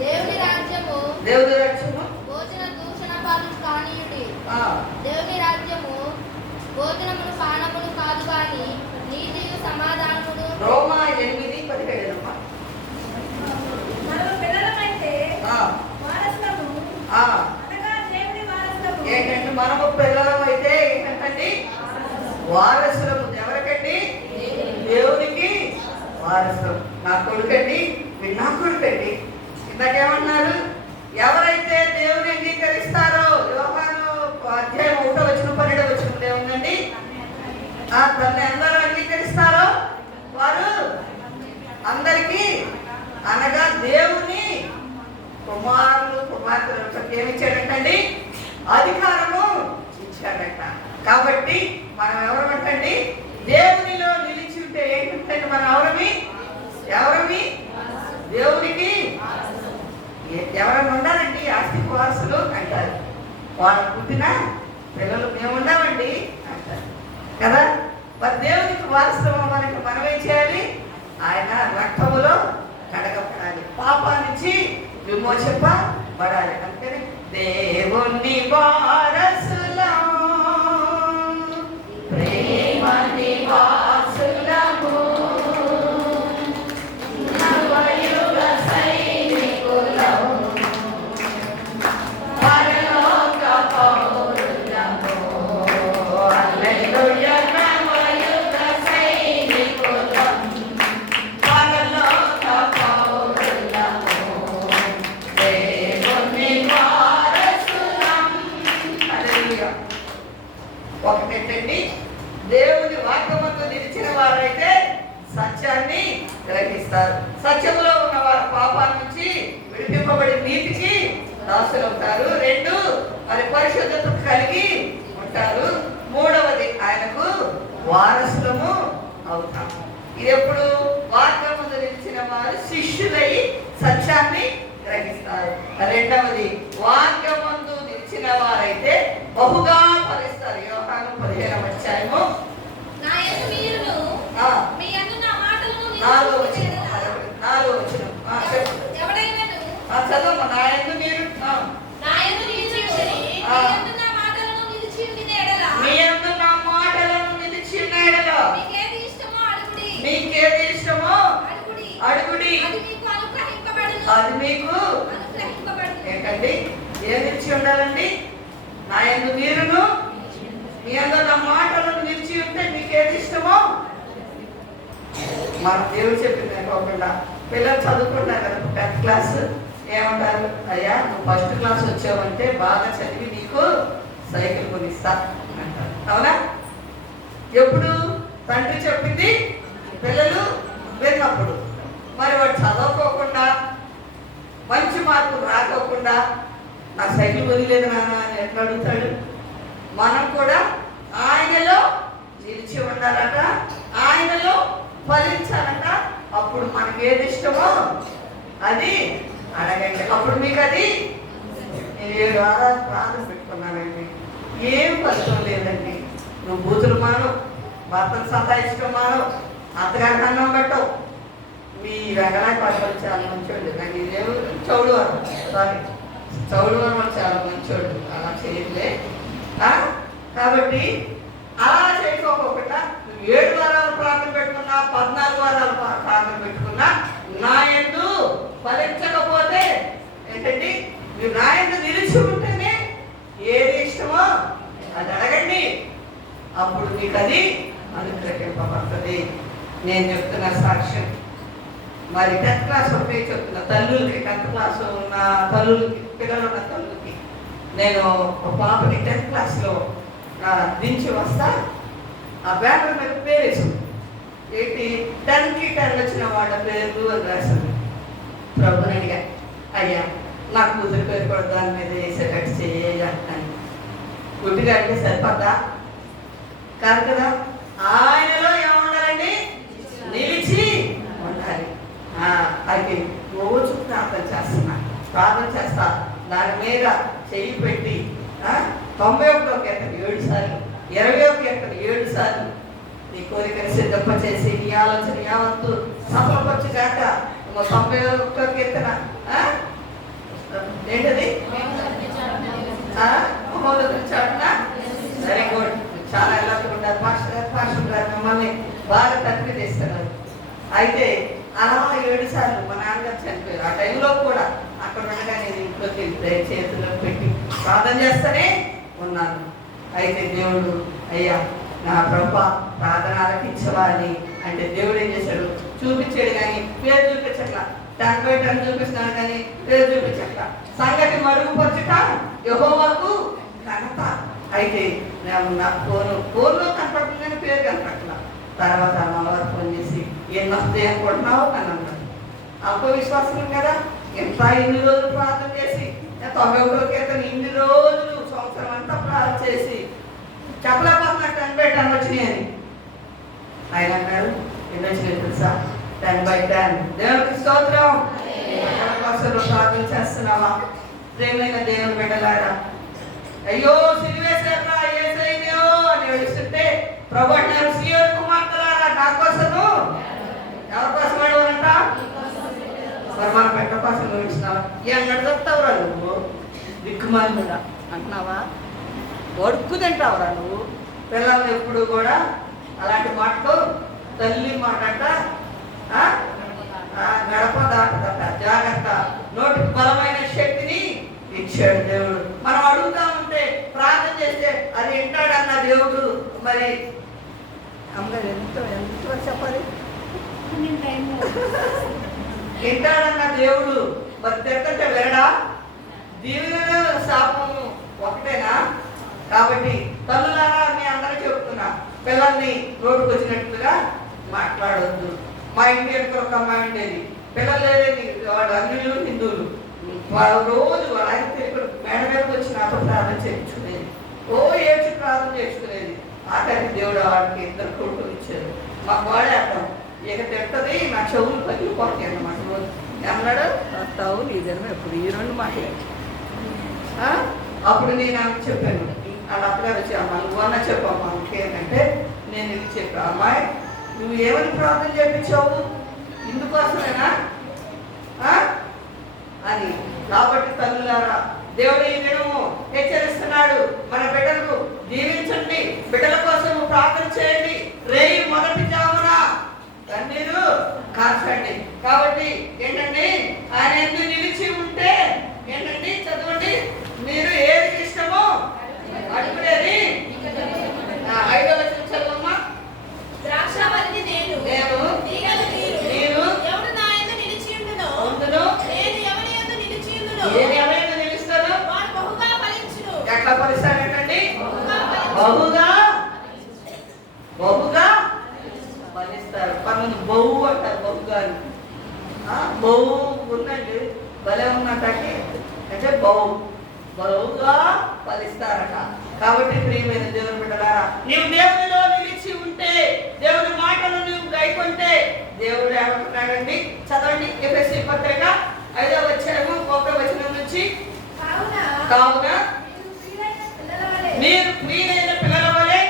దేవుని రాజ్యము భోజన దూషణ పాలు కానీయుడి. దేవుని రాజ్యము భోజనమును పానమును కాదు కానీ నీతియు సమాధానమును. రోమా 8:17 అమ్మా. మనము పిల్లలమైతే వారసులము అనగా దేవుని వారసులము. ఏంటంటే మనము పిల్లలమైతే ఏంటంటే వారసులము. ఎవరికండి? దేవునికి వారసులం. నా కొడుకండి, నా కొడుకండి. ఇందాకేమన్నారు? ఎవరైతే దేవుని అంగీకరిస్తారో యోహాను 1:12 ఏముందండి? తల్లి అందరూ అంగీకరిస్తారో వారు అందరికీ అనగా దేవుని కుమారులు కుమార్తెలకు ఏమిచ్చాడంటండి? అధికారము ఇచ్చాడట. కాబట్టి మనం ఎవరమంటండి? దేవునిలో నిలిచి ఉంటే ఏంటంటే మనం ఎవరమి దేవునికి ఎవరైనా ఉండాలండి ఆస్తికి వారసులు అంటారు. వాళ్ళు పుట్టిన పిల్లలు మేము ఉన్నామండి అంటారు కదా. మరి దేవునికి వారసులు మనకి మనం ఏం చేయాలి? ఆయన రక్తములో కడగబడాలి, పాపా నుంచి విమోచింపబడాలి. అందుకని దేవుని వారసులం, ప్రేమ నివాసులము, నవయుగ సైనికులం, పరలోక పౌరులము. హల్లెలూయా. నవయుగ సైనికులం, పరలోక పౌరులము, దేవుని వారసులం. హల్లెలూయా. ఒకటేంటండి, దేవుని వాక్యమందు నిలిచిన వారైతే సత్యాన్ని గ్రహిస్తారు. సత్యంలో ఉన్న వారు పాపాల నుంచి విడిపింపబడి నీతికి దాసులవుతారు. 2, మరి పరిశుద్ధత కలిగి ఉంటారు. 3వది, ఆయనకు వారసులము అవుతాము. ఇది ఎప్పుడు? వాక్యమందు నిలిచిన వారు శిష్యులై సత్యాన్ని గ్రహిస్తారు. 2వది, వాక్యమందు నిలిచిన వారైతే బహుగా ఫలిస్తారు. యోహాను 15వ అధ్యాయము నా యందు మీరును మీ యందు నా మాటలను 4వ వచనం. ఎవడైనను చదవమ్మా. నా యందు మీరు నా యందు నిలిచి ఉండి మీ యందు నా మాటలను నిలిచి ఉండిన ఎడల మీ యందు నా మాటలను నిలిచి ఉన్న ఎడల మీకేది ఇష్టమో అడుగుడి, మీకేది ఇష్టమో అడుగుడి, అది మీకు అనుగ్రహింపబడును. అది మీకు అనుగ్రహింపబడును. ఏంటండి? ఏం నిలిచి ఉండాలండి? నా యందు మీరును మీ యందు నా మాటలను నిలిచి ఉంటే మీకేది ఇష్టమో. మన దేవుడు చెప్పింది అనుకోకుండా పిల్లలు చదువుకుంటారు కదా, 10th క్లాస్, ఏమంటారు? అయ్యా నువ్వు ఫస్ట్ క్లాస్ వచ్చావంటే బాగా చదివి నీకు సైకిల్ కొనిస్తా అంటారు. అవునా? ఎప్పుడు తండ్రి చెప్పింది పిల్లలు విన్నప్పుడు. మరి వాడు చదవకోకుండా మంచి మార్కులు రాకోకుండా నా సైకిల్ కొనిలేదు నాన్న అని ఎట్లా అడుగుతాడు? మనం కూడా ఆయనలో నిలిచి ఉండాలట, ఆయనలో ఫలించాలట. అప్పుడు మనకి ఏది ఇష్టమో అది అడగండి. అప్పుడు మీకు అది. నేను 7 వారాలు ప్రార్థన పెట్టుకున్నానండి, ఏం ఫలితం లేదండి. నువ్వు బూతులు మాను, భర్తను సతాయించడం మాను, అత్తగారికి అన్నం పెట్టవు. మీ వెంగళాయ పట్టుకొని చాలా మంచోడు, నాకు ఇదేమో చౌడువారం, చౌడువారం చాలా మంచోడు, అలా చేయట్లే. కాబట్టి అలా చేసుకోకుండా 7 వారాలు ప్రార్థన పెట్టుకున్నా, 14 వారాలు ప్రార్థన పెట్టుకున్నా, నా యందు ఫలించకపోతే ఏంటండి? మీరు నా యందు నిలిచి ఉంటేనే ఏది ఇష్టమో అది అడగండి, అప్పుడు మీకు అది అనుగ్రహింపబడుతుంది. నేను చెప్తున్న సాక్ష్యం. మరి 10th క్లాస్ ఒకటే చెప్తున్నా తల్లులకి, 10th క్లాస్ ఉన్న తల్లులకి, పిల్లలు ఉన్న తల్లులకి. నేను ఒక పాపని 10th క్లాస్లో దించి వస్తా, ఆ బ్యానర్ మీద పేరు వేసాను. ఏంటి? 10కి 10 వచ్చిన వాళ్ళ పేర్లు అని రాశాను. ప్రభుని అడిగా, అయ్యా నా కూతురు పేరు కూడా దాని మీద వేసేటట్టు చేయాలి. గుడ్డిగా అంటే సరిపడ్డా? కాదు కదా. ఆయనలో ఏముండాలండి? నిలిచి ఉండాలి. అది రోజు ప్రార్థన చేస్తా, దాని మీద చెయ్యి పెట్టి 91వ కీర్తన 7 సార్లు, 20వ కీర్తన 7 సార్లు నీ కోరికను సిద్ధపచేసి నీ ఆలోచన యావత్తు సఫలపరచుగాక. 91వ కీర్తన ఏంటది? Very good. చాలా ఇలాంటి ఉంటారు. పాస్టర్ గారు మిమ్మల్ని బాగా తప్పిక చేస్తున్నారు. అయితే అలా 7 సార్లు మా నాన్నగారు చనిపోయారు. ఆ టైంలో కూడా అక్కడ ఉండగా నేను ఇంట్లోకి వెళ్తే చేతుల్లో పెట్టి ప్రార్థన చేస్తూనే ఉన్నాను. అయితే దేవుడు, అయ్యా నా ప్రభా ప్రార్థన ఆలకించవా అని అంటే దేవుడు ఏం చేశాడు? చూపించాడు, కానీ పేరు చూపించట్లా. 10/10 చూపిస్తున్నాడు, కానీ పేరు చూపించట్లా. సంగతి మరుగుపరచుట యెహోవాకు ఘనత. అయితే నా ఫోన్లో కనపడుతుంది, కానీ పేరు కనపడట్లా. తర్వాత అమ్మవారు ఫోన్ చేసి ఎన్ని వస్తాయి అనుకుంటున్నావు అని అన్నాడు. అల్పవిశ్వాసం కదా. ఇన్ని రోజులు ప్రార్థన చేసి 91వ కీర్తన ఇన్ని రోజులు సంవత్సరం అంతా ప్రార్థన చేసి చెప్పలేకపోతున్నా 10/10 వచ్చినాయి అని. ఆయన అన్నారు, ఎన్ని వచ్చినాయి తెలుసా? 10/10. దేవునికి స్తోత్రం. కోసం ప్రార్థన చేస్తున్నావా? ప్రేమైన దేవుని బిడ్డలారా, అయ్యో సిలివేశారా ఏసయ్యో అని ఏడుస్తుంటే ప్రభు అన్నారు, సీయోను కుమార్తెలారా నా కోసము ఎవరి కోసం ఏడవాలంట? మరి మన పెట్ట కోసం ఏడుస్తున్నావా? ఎన్నడు చెప్తావురా నువ్వు? దిక్కుమాలిగా అంటున్నావా? వడుక్కు తింటావురా నువ్వు? పిల్లల్ని ఎప్పుడు కూడా అలాంటి మాటలు, తల్లి మాట అంట గడప దాటదట, జాగ్రత్త. నోటికి బలమైన శక్తిని ఇచ్చాడు దేవుడు. మనం అడుగుతా ఉంటే, ప్రార్థన చేస్తే అది వింటాడన్న దేవుడు. మరి అమ్మగారు ఎంత చెప్పాలి? వింటాడన్న దేవుడు మరి తిట్టంటే వినడా? దీవెన శాపము ఒకటేనా? కాబట్టి తల్లులారా మీ అందరూ చెప్తున్నా, పిల్లల్ని రోడ్డుకు వచ్చినట్లుగా మాట్లాడవద్దు. మా ఇంటి వెనుక ఒక అమ్మాయి ఉండేది, పిల్లలు లేదేది, వాడు అన్యులు హిందువులు. రోజు వాళ్ళ ఆయన తిరిగి మేడ మీదకి వచ్చి నాతో ప్రార్థన చేయించుకునేది. ఏడ్చి ప్రార్థన చేసుకునేది. ఆఖరికి దేవుడు వాడికి 2 కొడుకులు ఇచ్చారు. మాకు వాడే అర్థం ఇక తిట్టది, నా చెవులు పగిలిపోతాయి అన్నమాట. రోజు అన్నాడు వస్తావు నీ జన్మ ఎప్పుడు ఈ 2 మాటలే. అప్పుడు నేను ఆమె చెప్పాను, వాళ్ళ అత్తగారు వచ్చి అమ్మ నువ్వన్నా చెప్పమ్మా ఇంకేంటంటే, నేను ఇది చెప్పా, అమ్మాయి నువ్వు ఏమని ప్రార్థన చేయించావు? ఇందుకోసమేనా అని. కాబట్టి తల్లులారా, దేవుడు ఈ దినము హెచ్చరిస్తున్నాడు, మన బిడ్డలకు దీవించండి, బిడ్డల కోసం ప్రార్థన చేయండి, రేయి మొదటి జామున కన్నీరు కార్చండి. కాబట్టి ఏంటండి, ఆయన ఎందుకు నిలిచి ఉంటే ఏంటండి, చదవండి, మీరు ఏది ఇష్టమో అడుగునేది. 5వ వచనం చదవమ్మా. ద్రాక్షావల్లి నేను, తీగలు మీరు. ఎవడు నా యందు నిలిచి ఉండునో, నేను ఎవరి యందు నిలిచి ఉండునో, ఎవరైనా నిలుస్తారో వాడు బహుగా ఫలించును. ఎట్లా ఫలిస్తాడంటండి? బహుగా ఫలిస్తారు. కొంతమంది బహు అంటారు, బహుగా. బహు ఉందండి, భలే ఉన్నట్టండి, అంటే బహుగా ఫలిస్తారట. కాబట్టి ప్రియమైన దేవుని బిడ్డలారా, నీవు దేవునిలో నిలిచి ఉంటే, దేవుని మాటలు నువ్వు గైకొంటే, దేవుడు ఏమంటున్నాడండి? చదవండి, ఎఫెసీ పత్రిక 5వ అధ్యాయము 1వ వచనం నుంచి. కావున మీరు ప్రియులైన పిల్లల వలె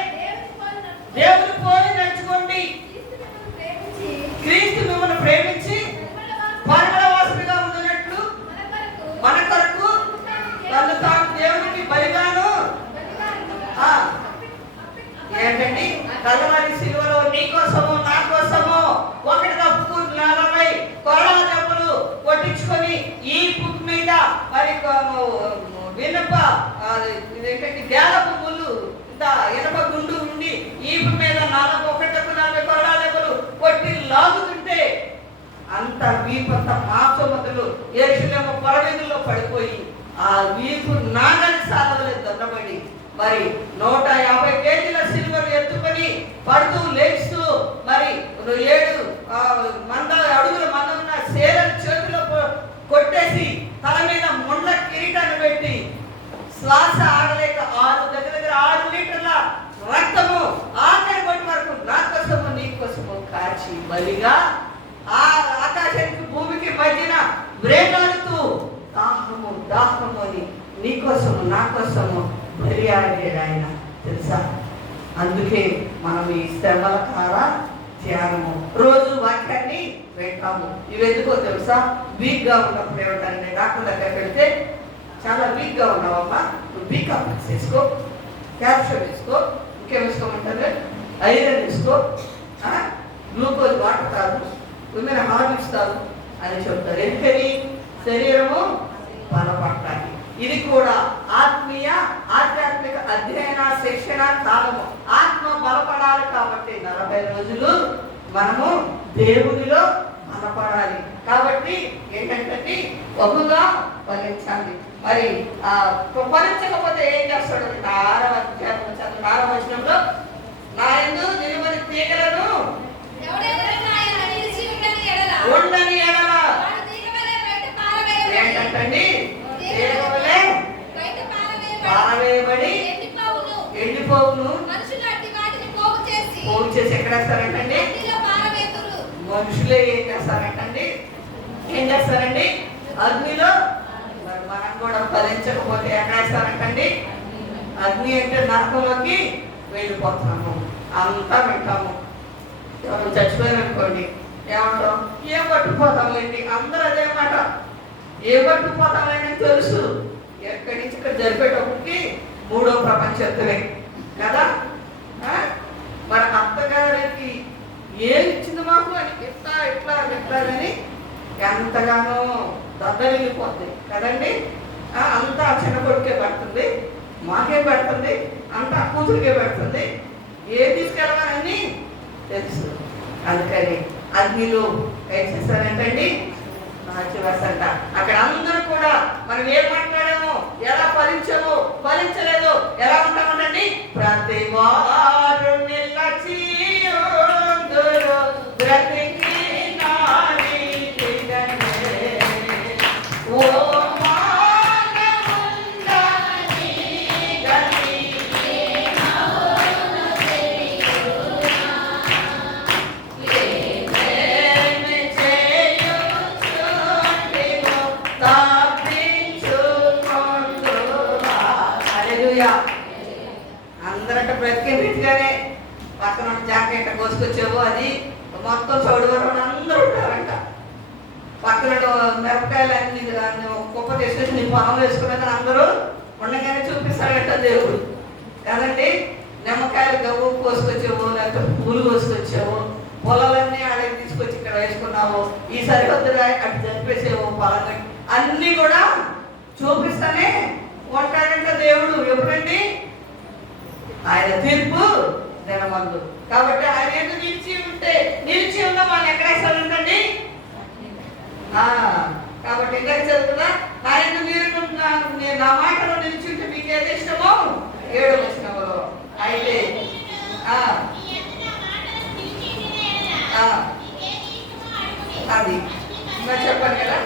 దేవుని పోలి నడుచుకోండి. క్రీస్తు మిమ్మల్ని ప్రేమించి పరమవాసుడిగా ఉండినట్లు మన కొరకు తను తాను దేవునికి బలిగాను. ఏంటండి, కలవరి సిలువలో నీ కోసము నా కోసము ఒకటి తప్పుకు 40 కొరడా దెబ్బలు కొట్టించుకొని ఈ పుక్ మీద మరి వినప ఇదేంటంటే గేలపు ముళ్ళు ఇంత ఇనప గుండు ఉండి ఈపు మీద 40 కొరడా దెబ్బలు కొట్టి లాగుతుంటే అంత వీపంత మాంసమతులు యెరూషలేము పరవీధుల్లో పడిపోయి ఆ వీపు నాగలి సాలవలే దొరబడి మరి 150 కేజీల సిల్వర్ ఎత్తుకొని పడుతూ లేస్తూ మరి 7 అడుగుల మందున్న సేరలు చేతిలో కొట్టేసి తల మీద ముండ్ల కిరీటాన్ని పెట్టి శ్వాస ఆడలేక 6 లీటర్ల రక్తము ఆఖరి బట్టి వరకు నా కోసము నీ కోసము కాచి బలిగా ఆ ఆకాశానికి భూమికి మధ్యన వేలాడుతూ దాహము అని నీ కోసము నా కోసము బలి ఆడాడు ఆయన, తెలుసా? అందుకే మనం ఈ శ్రమల కాల ధ్యానము రోజు వాక్యాన్ని వింటాము. ఇవి ఎందుకో తెలుసా? వీక్ గా ఉన్నప్పుడు ఏమంటారంటే, డాక్టర్ దగ్గర పెడితే చాలా వీక్ గా ఉన్నావమ్మా, నువ్వు బీ కాంప్లెక్స్ వేసుకో, క్యాప్షూల్ వేసుకో, ఇంకేం వేసుకోమంటారు, ఐరన్ వేసుకో, గ్లూకోజ్ వాటర్ తాగు, ఏమైనా హార్లిక్స్ తాగు అని చెప్తారు. ఎందుకని? శరీరము బలపడటానికి. ఇది కూడా ఆధ్యాత్మిక అధ్యయన శిక్షణ కాలము. ఆత్మ బలపడాలి కాబట్టి 40 రోజులు మనము దేవునిలో బలపడాలి. కాబట్టి ఏంటంటే బహుగా ఫలించాలి. మరి ఫలించకపోతే ఏం చేస్తాడు? 6వ అధ్యాయం 4వ వచనంలో నా యందు నిలువని తీగలను ఉండని ఎడల ఏంటండి? పారవేయబడి ఎండిపోవును. పోగు చేసి ఎక్కడ వేస్తారంటండి? మనుషులే ఏం చేస్తారంటండి? అగ్నిలో. మరి మనం కూడా ఫలించకపోతే ఎక్కడ వేస్తారంటండి? అగ్ని అంటే నరకంలోకి వెళ్ళిపోతున్నాము. అంతా వింటాము. ఎవరు చచ్చిపోయారనుకోండి, ఏమంటాం? ఏం పట్టుకుపోతాంలేండి, అందరూ అదే మాట. ఏం పట్టుకుపోతాంలేండి తెలుసు. ఎక్కడి నుంచి ఇక్కడ జరిపేటప్పటికి 3వ ప్రపంచ యుద్ధమే కదా. మరి అత్తగారికి ఏం ఇచ్చింది మాకు అని ఇట్లా ఇట్లా ఇట్లా అని ఎంతగానో దద్దరిల్లిపోతుంది కదండి. అంతా చిన్న కొడుకే పెడుతుంది, మాకే పెడుతుంది, అంతా కూతురికే పెడుతుంది. ఏ తీసుకెళ్ళమని తెలుసు. అందుకని అగ్నిలో ఏం చేస్తారంటండి, మార్చివేస్తంట. అక్కడ అందరూ కూడా మనం ఏం మాట్లాడామో, ఎలా ఫలించామో ఫలించలేదో ఎలా ఉంటామండి. ప్రతి వారు అందరట బ్రతికేట్టుగానే పక్కన జాకెట్ కోసుకొచ్చావు, అది మొత్తం చౌడవరం అందరూ ఉంటారంట. పక్కన మిరపకాయలు అన్ని కుప్ప తీసుకొచ్చి నీ పొలం వేసుకున్నది అందరూ ఉండగానే చూపిస్తాడంట దేవుడు కదండి. నిమ్మకాయలు గవ్వు కోసుకొచ్చావు, లేకపోతే పూలు కోసుకొచ్చావు, పొలాలన్నీ ఆడకి తీసుకొచ్చి ఇక్కడ వేసుకున్నావు, ఈ సరిహద్దులు అటు జరిపేసావు పొలం, అన్నీ కూడా చూపిస్తానే ఉంటాడంట దేవుడు. ఎప్పుడండి? ఆయన తీర్పు దినమందు. కాబట్టి ఆయన ఎందుకు నిలిచి ఉన్న వాళ్ళు ఎక్కడేస్తాడంటండి. కాబట్టి ఇంకా చదువుతున్నా, ఆయన మీరు నా మాటలో నిలిచి ఉంటే మీకు ఏది ఇష్టమో 7వ వచనంలో అయితే అది ఇంకా చెప్పాను కదా.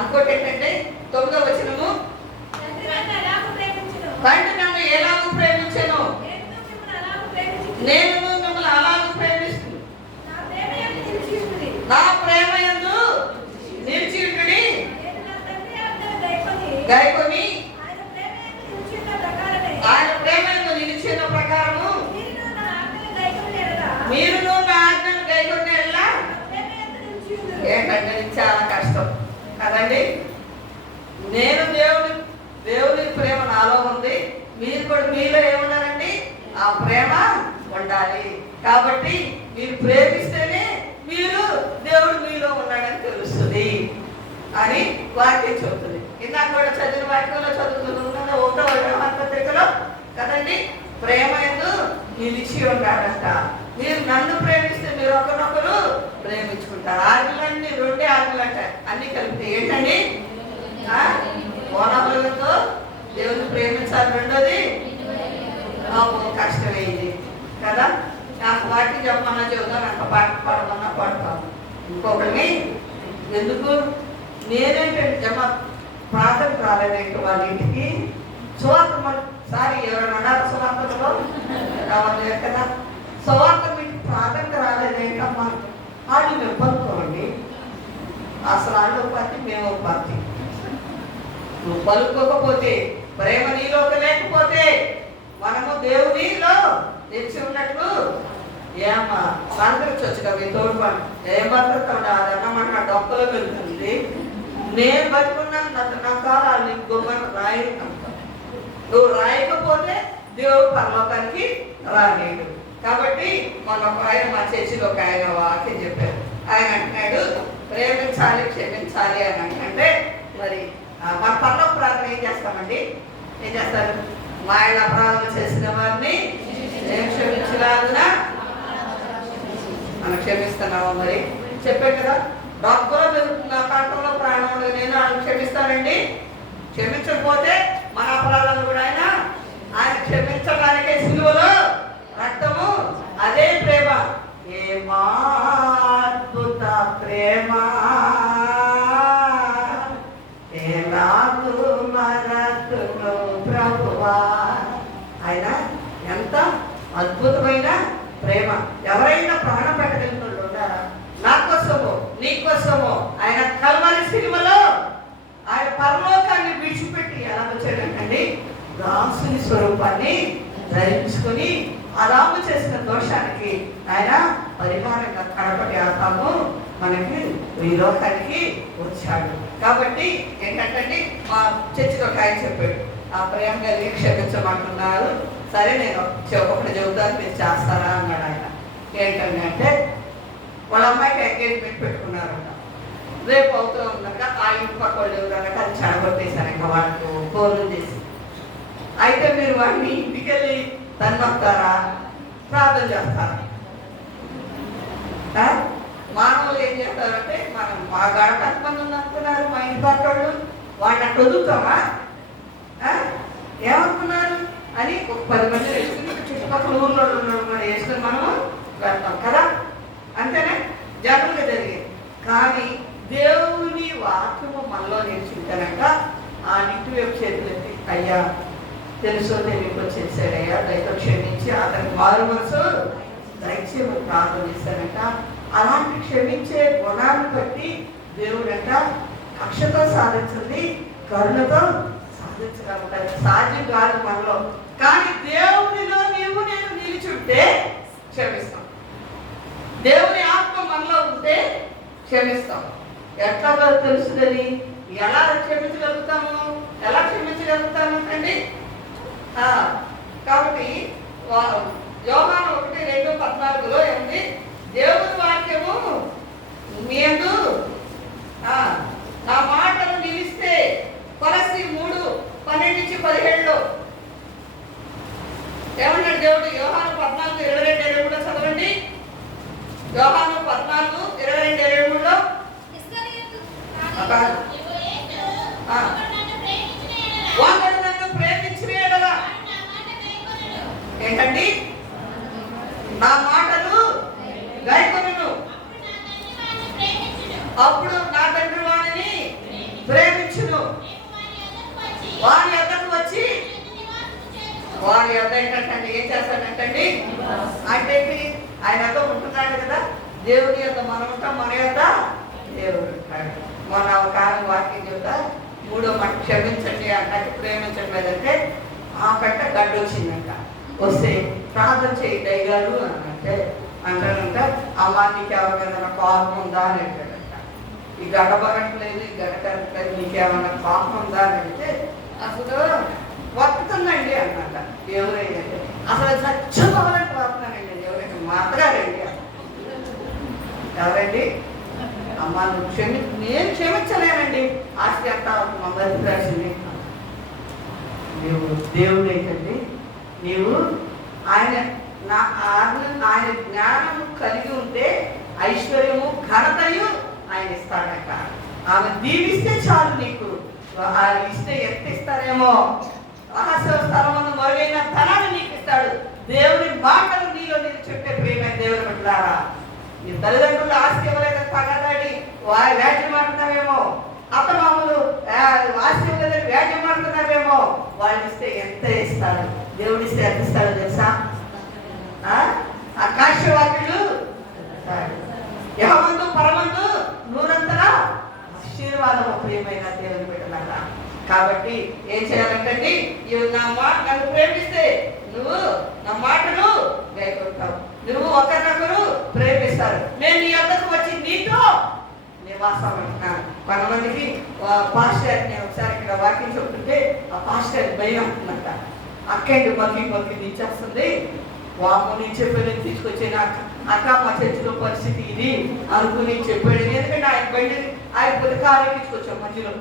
ఇంకోటి ఏంటంటే 9వ వచనము, తండ్రి నన్ను ఎలాగూ ప్రేమించాను, నేను మిమ్మల్ని అలాగూ ప్రేమిస్తుంది, నా ప్రేమ యందు నిలిచి ఉండుడి, గైకొని ఆయన ప్రేమ యందు నిలిచిన ప్రకారము మీరును నా ఆజ్ఞను గైకొని ఎలా. ఏంటంటే చాలా కష్టం కదండి. నేను దేవుని ప్రేమ నాలో ఉంది, మీరు కూడా మీలో ఏముండాలండి, ఆ ప్రేమ ఉండాలి. కాబట్టి మీరు ప్రేమిస్తేనే మీరు దేవుడు మీలో ఉన్నాడని తెలుస్తుంది అని వాక్యం చెబుతుంది. ఇందాక కూడా చదివిన వాక్యంలో చదువుతున్నా 1వ పత్రికలో కదండి, ప్రేమ యందు నిలిచి ఉంటాడంట. మీరు నన్ను ప్రేమిస్తే మీరు ఒకరినొకరు ప్రేమించుకుంటారు. ఆజ్ఞలన్నీ 2 ఆజ్ఞలు అంట, అన్ని కలిపితే ఏంటండి, ఓనములతో దేవుని ప్రేమించాలి. రెండోది కష్టమైంది కదా. నాకు వాటికి చెప్పమన్నా చెబుతాను, అంత పాట పాడమన్నా పాడతాను. ఇంకొకరిని ఎందుకు నేనేంటంటే ప్రార్థన రాలేదేంటి వాళ్ళ ఇంటికి సువార్త సారీ ఎవరైనా అన్నారు సువార్తలో రావాలి కదా. సువార్త మీకు ప్రార్థన రాలేదేంటమ్మా, వాళ్ళు మేము పలుకోండి. అసలు వాళ్ళు పార్టీ మేము పార్టీ. నువ్వు పలుకోకపోతే, ప్రేమ నీలోకి లేకపోతే, మనము దేవునిలో నిలిచి ఉన్నట్లు ఏమా సంతరించవచ్చు కదా. మీ తోడు పని ఏం బతుకుతాడు, అదన్నమాట నా డొక్కలో వెళ్తుంది. నేను బతుకున్నాను, నా కాలాలు నీకు గొప్పని రాయి అంటాను. నువ్వు రాయకపోతే దేవుడు పరలోకానికి రాలేడు. కాబట్టి మన ఆయన మా చర్చిలో ఒక ఆయన వాక్యం చెప్పారు. ఆయన అంటున్నాడు ప్రేమించాలి క్షమించాలి అని అంటే, మరి మన పరలోక ప్రార్థన ఏం చేస్తామండి, ఏం చేస్తారు? మా ఆయన అపరాధం చేసిన వారిని నేను క్షమించలాగున మనం క్షమిస్తున్నామా? మరి చెప్పాడు కదా, డబ్బులో పెరుగుతున్న కంటంలో ప్రాణం నేను ఆయన క్షమిస్తానండి. క్షమించకపోతే మన అపరాధాలు కూడా ఆయన క్షమించడానికే సిలువలో రక్తము, అదే ప్రేమ. ఏమా అద్భుత ప్రేమ, ఏలాగు మనకును ప్రభువా. ఆయన ఎంత అద్భుతమైన ప్రేమ. ఎవరైనా ప్రాణం పెట్టగలిగిన ఉన్నారా? నా కోసమో నీ కోసమో ఆయన కల్వరి సిలువలో ఆయన పరలోకాన్ని విడిచిపెట్టి ఎలా వచ్చాడంటండి, దాసుని స్వరూపాన్ని ధరించుకొని ఆదాము చేసిన దోషానికి ఆయన పరిహారంగా కడపటి ఆదాము మనకి ఈ లోకానికి వచ్చాడు. కాబట్టి ఏంటంటే మా చర్చిలో ఒక ఆయన చెప్పాడు, ఆ ప్రేమ కలిగి క్షమించమంటున్నారు. సరే నేను ఒకటి చెబుతాను, మీరు చేస్తారా అన్నాడు ఆయన. ఏంటంటే వాళ్ళ అమ్మాయికి ఎంగేజ్మెంట్ పెట్టుకున్నారంట. రేపు అవుతూ ఉన్నాక ఆ ఇంటి పక్క వాళ్ళు ఎవరన్నాక అది చెడగొట్టేశారంట వాళ్ళకు ఫోన్లు చేసి. అయితే మీరు వాడిని ఇంటికి వెళ్ళి తన్నొస్తారా, ప్రార్థన చేస్తారా? మానవులు ఏం చేస్తారంటే మనం మా గడప ఎంతమంది అనుకున్నారు, మా ఇంటి పక్క వాళ్ళు వాడిని అట్లా వదులుతామా, ఏమనుకున్నారు అని ఒక 10 మంది వేసుకుని చుట్టుపక్కల ఊర్లో మరి వేసుకుని మనము వెళ్తాం కదా, అంతేనే జనరల్గా జరిగేది. కానీ దేవుని వాక్యము మనలో నిలిచింటానంట ఆ ఇంటి వైపు చేతులెత్తి, అయ్యా తెలుసో తెలియకో చేశాడయ్యా, దయతో క్షమించి అతనికి మారు మనసు దయచేయమని ప్రార్థన చేశారంట. అలాంటి క్షమించే గుణాన్ని బట్టి దేవుడంట కక్షతో సాధించింది, కరుణతో సాధించగలుగుతాడు. సాధ్యం కాదు మనలో, కానీ దేవునిలో నీవు నేను నిలిచుంటే క్షమిస్తాం. దేవుని ఆత్మ మనలో ఉంటే క్షమిస్తాం. ఎట్లా తెలుస్తుందని, ఎలా క్షమించగలుగుతాము, ఎలా క్షమించగలుగుతాము అండి? కాబట్టి యోహాను 1:2-14 ఏముంది? దేవుని వాక్యము మీరు నా మాటలు నిలిస్తే, కొలస్సీ 3:12-17 ఏమన్నాడు దేవుడు? యోహాను 14:22-23 చదవండి. యోహాను 14:22-23 వాడు నన్ను ప్రేమించిన యెడల ఏంటండి? నా మాటలు గైకొనును, అప్పుడు నా తండ్రి వాడిని ప్రేమించును, వారి యొద్దకు వచ్చి వారి యొద్ద ఏంటంటే ఏం చేస్తాడంటండి అంటే ఆయన యొద్ద ఉంటున్నాడు కదా. దేవుడి యొద్ద మనం ఉంటాం, మన యొద్ద దేవుడు ఉంటాడు. మన ఒక వాక్యం చెప్తా, 3వ మాట క్షమించండి అంటే ప్రేమించండి లేదంటే ఆ కంట గడ్డ వచ్చిందంట. వస్తే ప్రార్థన చేయండి అయ్యారు అని అంటే అంటారంట, అమ్మా నీకు ఎవరికైనా కోపం ఉందా అని అంటాడంట. ఈ గడ్డ పగట్లేదు, ఈ గడ్డ కట్టలేదు, నీకేమన్నా కోపం ఉందా అని అంటే అసలు వస్తుందండి అన్నమాట. ఎవరైనా అసలు చచ్చిపోవాలని పోతున్నానండి, ఎవరైనా మాట్లాడండి. ఎవరండి? అమ్మ నువ్వు నేను క్షమించలేనండి, ఆస్తి అంతా మమ్మల్ని రాసింది. దేవుడు ఏంటండి, నీవు ఆయన జ్ఞానం కలిగి ఉంటే ఐశ్వర్యము ఘనతయు ఆయన ఇస్తాడట. ఆమె దీవిస్తే చాలు నీకు, ఆయన ఇస్తే ఎంత ఇస్తారేమో, రహస్య స్థలమందు మరుగైన ధనాన్ని నీకు ఇస్తాడు. దేవుని మాటలు నీలో నేను చెప్పే ప్రియమైన దేవుని బిడ్డలారా, నీ తల్లిదండ్రులు ఆస్తి ఇవ్వలేదని పగదాడి వ్యాజ్యం మాట్లాడతావేమో, అత్తమామలు ఆస్తి ఇవ్వలేదని వ్యాజ్యం మాట్లాడతావేమో, వాళ్ళు ఇస్తే ఎంత ఇస్తారు, దేవుడు ఇస్తే ఎంత ఇస్తాడో తెలుసా? ఆకాశవాక్యులు యెహోవాను పరమందు నూరంతర ఆశీర్వాదము ప్రియమైన దేవుని బిడ్డలారా. కాబట్టి ఏం చేయాలంటే నన్ను ప్రేమిస్తే నువ్వు నా మాటలు గైకొంటావు, నువ్వు ఒకరినొకరు ప్రేమిస్తారు, నేను నీ వద్దకు వచ్చి నీతో నివాసం అంటున్నాను. కొంతమందికి పాస్టర్, నేను ఒకసారి ఇక్కడ వాక్యం చెప్తుంటే ఆ పాస్టర్ భయం అంటున్నట్ట, అక్కండి మొక్కి నిచ్చేస్తుంది, వాము నేను చెప్పేది తీసుకొచ్చిన అక్క మా చర్చిలో పరిస్థితి ఇది అనుకుని చెప్పాడు. ఎందుకంటే ఆయన బండి ఆయన కొద్ది కారు ఎక్కించుకొచ్చాం, మధ్యలో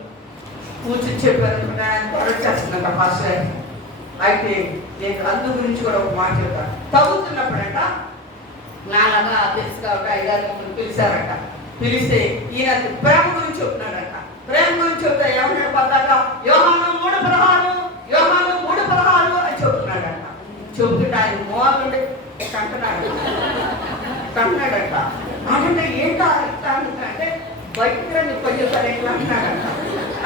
కూర్చొని చెప్పారు, ఆయన త్వరగా చేస్తుందంట పాస్టర్. అయితే నేను అందు గురించి కూడా ఒక మాట చెప్తాను. తగ్గుతున్నప్పుడంట నాలాగా తెలుసు కాబట్టి 5-6 మందిని పిలిచారట. పిలిస్తే ఈయన ప్రేమ గురించి చెప్తున్నాడట. ప్రేమ గురించి చెప్తా ఏమన్నాడు పద్దాక? యోహాను 3:16 అని చెప్తున్నాడట. చెబుతుంటే ఆయన మోహన్ కంటున్నాడట. అంటే ఏంటా ఇట్లా అంటే బయటకు నీ పని చేస్తారు ఎట్లా అంటున్నాడట.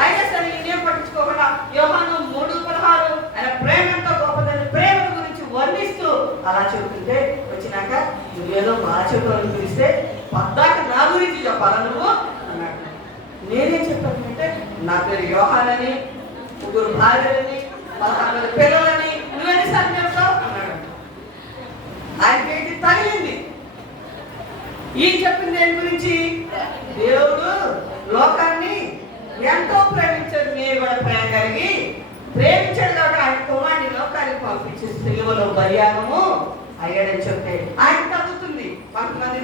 అయినా సరే ఈయనేం పట్టించుకోకుండా యోహాను 3:16 ఆయన ప్రేమ ఎంతో గొప్పదని ప్రేమ గురించి వర్ణిస్తూ అలా చెబుతుంటే వచ్చినాక నువ్వేదో బాగా చెప్పాలని పిలిస్తే పద్దాక నా గురించి చెప్పాలా నువ్వు అన్నాడు. నేనేం చెప్పానంటే నా పేరు యోహానని, 3 భార్యలని, 11 పిల్లలని, నువ్వెన్నిసార్లు చెప్తావు అన్నాడు. ఆయనకేంటి తగిలింది. ఈ చెప్పిన దేని గురించి? దేవుడు లోకాన్ని ఎంతో ప్రేమించాడు, మీరు కూడా ప్రేమ కలిగి ప్రేమించాడు కాబట్టి ఆయన కుమారుని లోకానికి పంపించి సిలువలో బలియాగము అయ్యాడని చెప్తే ఆయన తగ్గుతుంది, కొంతమంది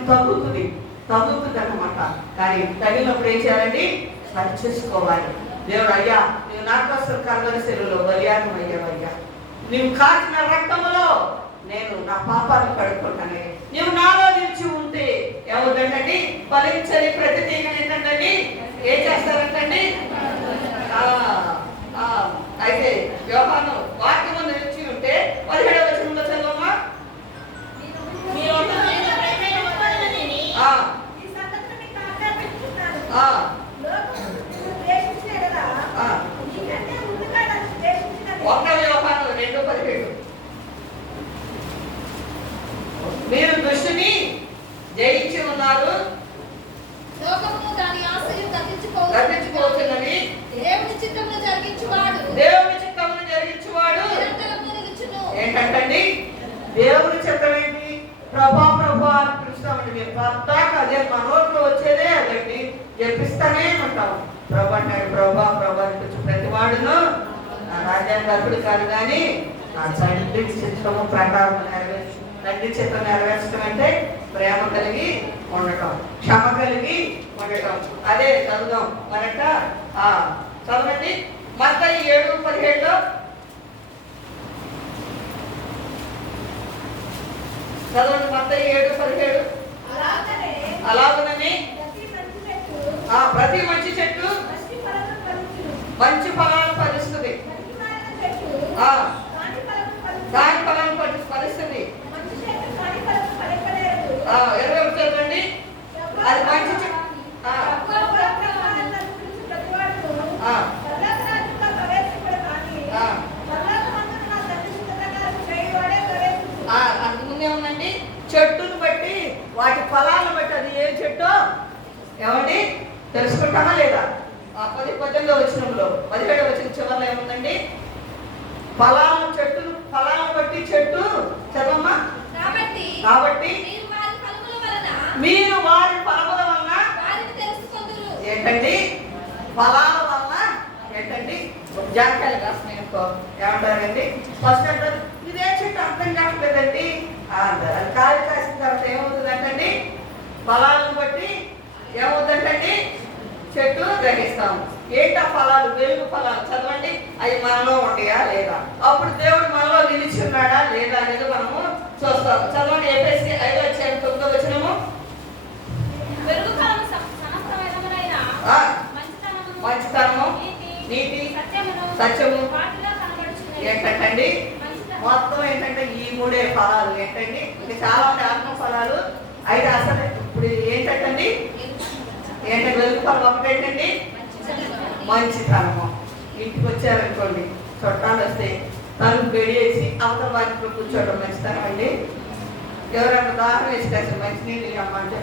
తగ్గుతుంది అన్నమాట. కానీ తగినప్పుడు ఏం చేయాలండి? సరి చేసుకోవాలి. దేవుడు, అయ్యా నువ్వు నా కోసం కర్మల శిలువలో బలియాగం అయ్యావయ్యా, నువ్వు కాచిన రక్తములో నేను నా పాపాలను కడుక్కుంటానే, నువ్వు నాలో నిలిచి ఉంటే ఏమవుతుందండి? ఫలించని ప్రతి తీగని ఏంటండి ఏం చేస్తారంటండి? అయితే యోహాను వాక్యము నిలిచి ఉంటే 17వ వచనంలో చదవమ్మా. మీరు దృష్టిని జయించి ఉన్నారు, లోకము దాని ఆశలు తప్పించుకోవచ్చునని దేవుని చిత్తమును జరిగించువాడు నిరంతరము నిలుచును. ఏంటంటండి? దేవుని చిత్తం ఏంటి? ప్రభా అని పిలుస్తామండి. మేము పద్దాక అదే మా నోట్లో వచ్చేదే అదండి, చెప్పిస్తానే ఉంటాం. ప్రభా అంటాడు, ప్రభా అని పిలిచి ప్రతి వాడును నా రాజ్యానికి అర్పుడు కాదు కానీ నా తండ్రి చిత్తము ప్రకారం నెరవేర్చు. తండ్రి చిత్తం నెరవేర్చడం అంటే ప్రేమ కలిగి ఉండటం, క్షమ కలిగి ఉండటం. అదే చదువుదాం మరట. చదవండి మత్తయి 7:17. చదవండి మత్తయి 7:17. అలాగనే ప్రతి మంచి చెట్టు మంచి ఫలాలు ఫలిస్తుంది, దాని ఫలాలు ఫలిస్తుంది. 20 చదవండి. అది మంచి చెట్టు అందుముందే ఉందండి. చెట్టును బట్టి వాటి ఫలాలను బట్టి అది ఏ చెట్టు ఏమండి తెలుసుకుంటామా లేదా? 18వ వచనంలో 17వ వచనం చివరిలో ఏముందండి? ఫలాలను బట్టి చెట్టు చదవమ్మా. కాబట్టి మీరు వారి ఫలముల వలన ఏంటండి? ఫలాల వలన ఏంటండి? జాంకాయలు కాస్తున్నాయి అనుకో ఏమంటారండి? ఫస్ట్ అంటారు ఇదే చెట్టు అర్థం కావట్లేదండి. అది కాయలు కాసిన తర్వాత ఏమవుతుందంటండి? ఫలాలను బట్టి ఏమవుతుందంటండి? చెట్టు గ్రహిస్తాం. ఏంటా ఫలాలు? వెలుగు ఫలాలు. చదవండి. అవి మనలో ఉంటాయా లేదా? అప్పుడు దేవుడు మనలో నిలిచి ఉన్నాడా లేదా అనేది మనము చూస్తాం. చదవండి. ఎఫెసీ 5:9 వచనము. మంచితనము, నీతి, సత్యము ఏంటండి? మొత్తం ఏంటంటే ఈ 3 ఫలాలు ఏంటండి? ఇంకా చాలా ఉంటాయి ఆత్మ ఫలాలు. అయితే అసలు ఇప్పుడు ఏంటండి? ఏంటంటే వెలుగు ఫలం ఒకటేంటండి? మంచితనము. ఇంటికి వచ్చారనుకోండి, చుట్టాలు వస్తే తను పెడేసి అవతల వాటిలో కూర్చోవడం మంచితనం అండి. ఎవరైనా దాహం వేసి తెచ్చి మంచినీళ్ళు ఇవ్వమంటే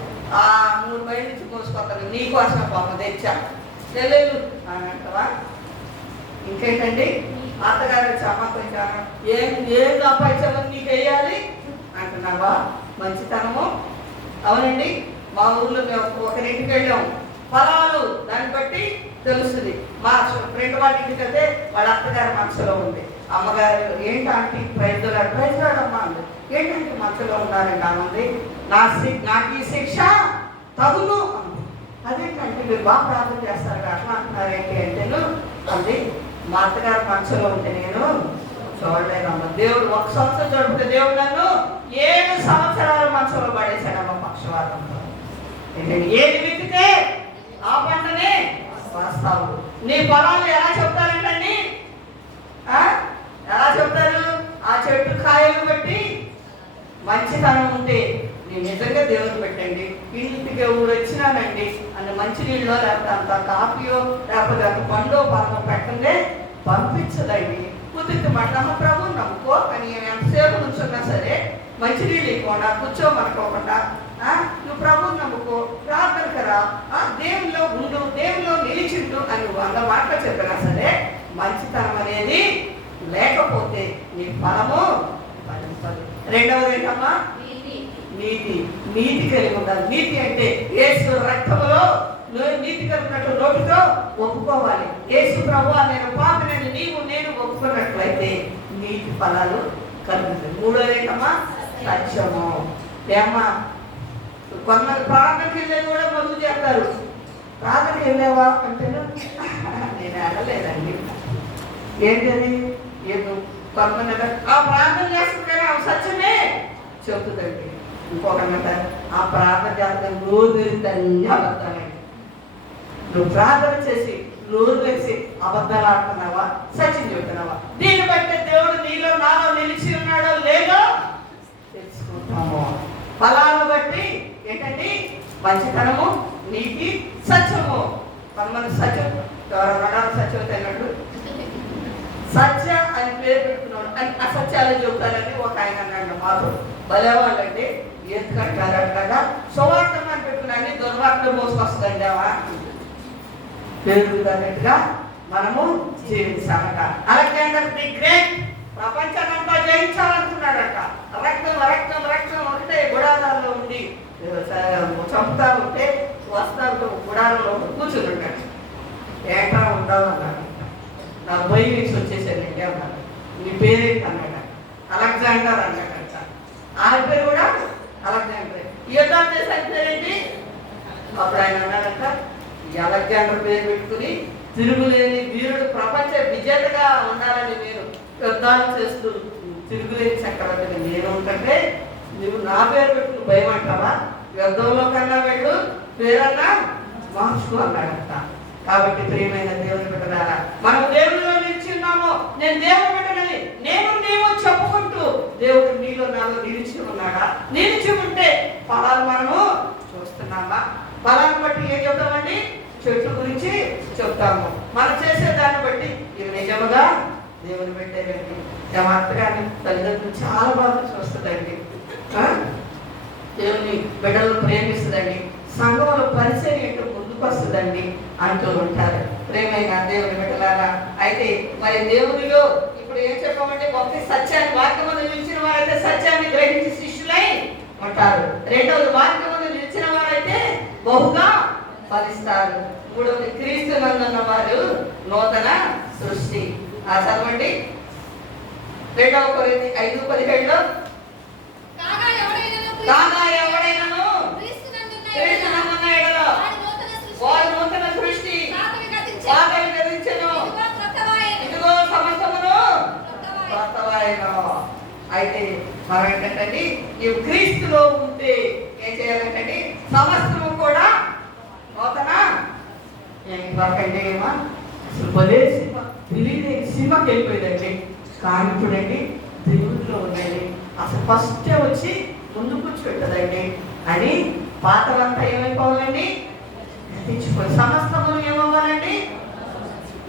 3 బయట నుంచి మోసుకొస్తారు, నీకోసం పాప తెచ్చా చెల్లెలు అని అంటావా? ఇంకేంటండి? అత్తగారు చమ్మకొచ్చాను, ఏం సంపాదించామని నీకు వేయాలి అంటున్నావా? మంచితనము. అవునండి. మా ఊర్లో మేము ఒకరింటికి వెళ్ళాము, ఫలాలు దాన్ని బట్టి తెలుస్తుంది. మా ఫ్రెండ్ వాళ్ళ ఇంటికి వెళ్తే వాళ్ళ అత్తగారి మనసులో ఉంది. అమ్మగారు ఏంటంటే ప్రైజ్లాడమ్మా అంది. ఏంటంటే మనసులో ఉన్నారండి అన్నది. నాకు ఈ శిక్ష తగును అంది. అదేంటంటే మీరు బాగా ప్రార్థన చేస్తారు అట్లా అంటున్నారేంటి అంటేను అంది. మా అత్తగారి మనసులో ఉంటే నేను చూడలేదమ్మా. దేవుడు 1 సంవత్సరం చూడకపోతే దేవుడు నన్ను 7 సంవత్సరాల మనసులో పడేశాడమ్మ పక్షవాతంతో. ఏది విత్తితే ఆ పంటనే వస్తావు. నీ పొలాలు ఎలా చెప్తారంటండి? ఎలా చెప్తారు? ఆ చెట్టు కాయలు బట్టి మంచితనం ఉంటే నేను నిజంగా దేవుడు పెట్టండి. ఇంటికి ఊరు వచ్చినానండి అన్న మంచినీళ్ళలో లేకపోతే అంత కాఫీయో లేకపోతే అంత పండో పరమో పెట్టండి పంపించదండి. కుదిరితే మటమ్మ ప్రభు నమ్ముకో అని ఎంతసేపు నుంచున్నా సరే మంచినీళ్ళు ఇవ్వకుండా కూర్చోమనుకోకుండా నువ్వు ప్రభు నమ్ముకో, ప్రార్థనకరా, దేవుల్లో ఉండు, దేవుల్లో నిలిచిండు అని 100 మాటలు చెప్పినా సరే మంచితనం అనేది లేకపోతే నీ ఫలము ఫలించదు. రెండవది ఏంటమ్మా? నీతి నీతి కలిగి ఉండాలి. నీతి అంటే యేసు రక్తములో నీతి కలిగినట్టు నోటితో ఒప్పుకోవాలి. యేసు ప్రభువా నేను పాపినని నీవు నేను ఒప్పుకున్నట్లయితే నీతి ఫలాలు కలుగుతాయి. మూడోది ఏంటమ్మా? సత్యము. ఏమ్మా కొందరు ప్రార్థనకి వెళ్ళేది కూడా మొదలు చేస్తారు. ప్రార్థనకి వెళ్ళావా అంటే నేను అనలేదండి. ఏంటది? ఏదో కొంతమంది ఆ ప్రార్థన చేస్తుంటే ఆ సత్యమే చెప్తుందండి. ఇంకొకటి ఆ ప్రార్థన చేస్తే నోరు తెరిచి అబద్ధాలండి. నువ్వు ప్రార్థన చేసి నోరు తెరిచి అబద్ధాలు ఆడుతున్నావా, సత్యం చెప్తున్నావా? దీన్ని బట్టి దేవుడు నీలో నాలో నిలిచి ఉన్నాడో లేదో తెలుసుకుంటాము. ఫలాలను బట్టి ఏంటండి? మంచితనము, నీతి, సత్యము. కొంతమంది సత్యం ఎవరు సత్యం తిన్నట్టు సత్య అని పేరు పెట్టుకున్నాడు అని అసత్యాలు చెబుతారని ఒక ఆయన అన్నాడు. మాతో భలేవాళ్ళండి ఎందుకంటారట్లాగా సువార్తం అని పెట్టుకున్నాన్ని దుర్వార్తలు మోసుకొస్తుందండి అవా పేరు అన్నట్టుగా మనము జీవించాలట. అలెగ్జాండర్ ది గ్రేట్ ప్రపంచానంతా జయించాలనుకున్నాడట. రక్తం రక్తం రక్తం ఒకటే గుడారాల్లో ఉండి చంపుతా ఉంటే వస్తాలతో గుడారంలో కూర్చుని ఉంటాడు. ఏటా ఉంటావు అన్నాడు. నా భయం వేసి వచ్చేసానండి అన్నాడు. నీ పేరేంటి అన్నాడ. అలెగ్జాండర్ అన్నాడట. ఆయన పేరు కూడా అలెగ్జాండర్. యుద్ధాలు చేసే పేరేంటి? అప్పుడు ఆయన అన్నాడట, ఈ అలెగ్జాండర్ పేరు పెట్టుకుని తిరుగులేని వీరుడు ప్రపంచ విజేతగా ఉండాలని నేను యుద్ధాలు చేస్తూ తిరుగులేని చక్రవర్తిని నేను ఉంటే నువ్వు నా పేరు పెట్టుకుని భయం అంటావా? యుద్ధంలో కన్నా వెళ్ళు పేరన్నా మార్చుకో అన్నాడట. కాబట్టి ప్రియమైన దేవుని బిడ్డలారా, మనం దేవునిలో నిలిచి ఉన్నాము. నేను దేవుని బిడ్డనని నీవు చెప్పుకుంటూ దేవుడు నీలో నాలో నిలిచి ఉన్నాడా? నిలిచి ఉంటే ఫలాలు మనము చూస్తున్నామా? ఫలాన్ని బట్టి ఏం చెప్తామండి? చెట్ల గురించి చెప్తాము. మనం చేసే దాన్ని బట్టి ఇవి నిజముగా దేవుని పెట్టేదండి. జమాత్గాని తల్లిదండ్రులు చాలా బాగా చూస్తుందండి. దేవుని బిడ్డలను ప్రేమిస్తుందండి. సంఘంలో పరిచయం ఏంటో ముందుకు వస్తుందండి అంటూ ఉంటారు. ప్రేమైన దేవుని బిడ్డలారా, అయితే మరి దేవునిలో ఇప్పుడు ఏం చెప్పామంటే ఒకటి సత్యాన్ని వాక్యమందు నిలిచిన వారైతే సత్యాన్ని గ్రహించి శిష్యులై ఉంటారు. రెండవది వాక్యమందు నిలిచిన వారైతే బహుగా ఫలిస్తారు. మూడవది క్రీస్తు నందున్న వారు నూతన సృష్టి. ఆ చదవండి 2 కొరింథీ 5:17 కాగా ఎవడైనాను క్రీస్తు నందున్న ఎడల వాడు నూతన సృష్టి, పాతవి గతించెను, ఇదిగో సమస్తమును క్రొత్తవాయెను. అయితే మనం ఏంటంటే నీవు క్రీస్తులో ఉంటే ఏం చేయాలంటే సమస్తము కూడా నూతన. ఇంకొకండి ఏమా అసలు భలే సినిమా తెలియదు, సినిమాకి వెళ్ళిపోయిందండి. కానీ ఇప్పుడండి దేవుడిలో ఉందండి. అసలు ఫస్ట్ వచ్చి ముందు కూర్చోబెట్టదండి అని పాతలంతా ఏమైపోవాలండి? గతించిపోయి సమస్తములు ఏమవ్వాలండి?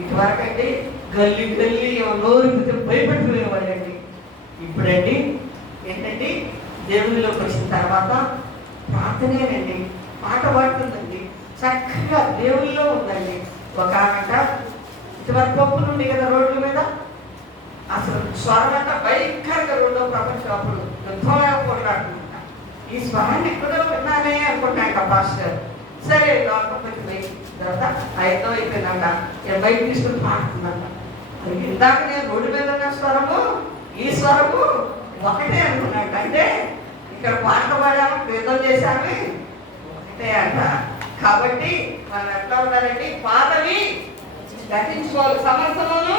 ఇటువరకు అండి గల్లీ గల్లీ నోరు భయపెట్టుకునేవాళ్ళండి. ఇప్పుడండి ఏంటండి దేవునిలోకి వచ్చిన తర్వాత ప్రార్థనేనండి. పాట పాడుతుందండి, చక్కగా దేవునిలో ఉందండి. ఒక ఆమెట ఇటువరకు పప్పులు ఉండే కదా రోడ్ల మీద, అసలు స్వరం అంతా భయంకరంగా రెండో ప్రపంచం అప్పుడు యుద్ధంగా కొట్లాడుతుంటా. ఈ స్వరాన్ని ఎక్కడో విన్నానే అనుకుంటాను పాస్టర్. సరే లోపలికి పోయి తర్వాత అయితో అయిపోయిందంట. బయట తీసుకుని పాడుతుందంట. ఇందాక నేను రోడ్డు మీద ఉన్న స్వరము ఈ స్వరము ఒకటే అనుకున్నాడు. అంటే ఇక్కడ పాట పాడాము, యుద్ధం చేశాము, ఒకటే అంట. కాబట్టి మనం ఎట్లా ఉండాలండి? పాతవి గతించుకోవాలి, సమర్థమును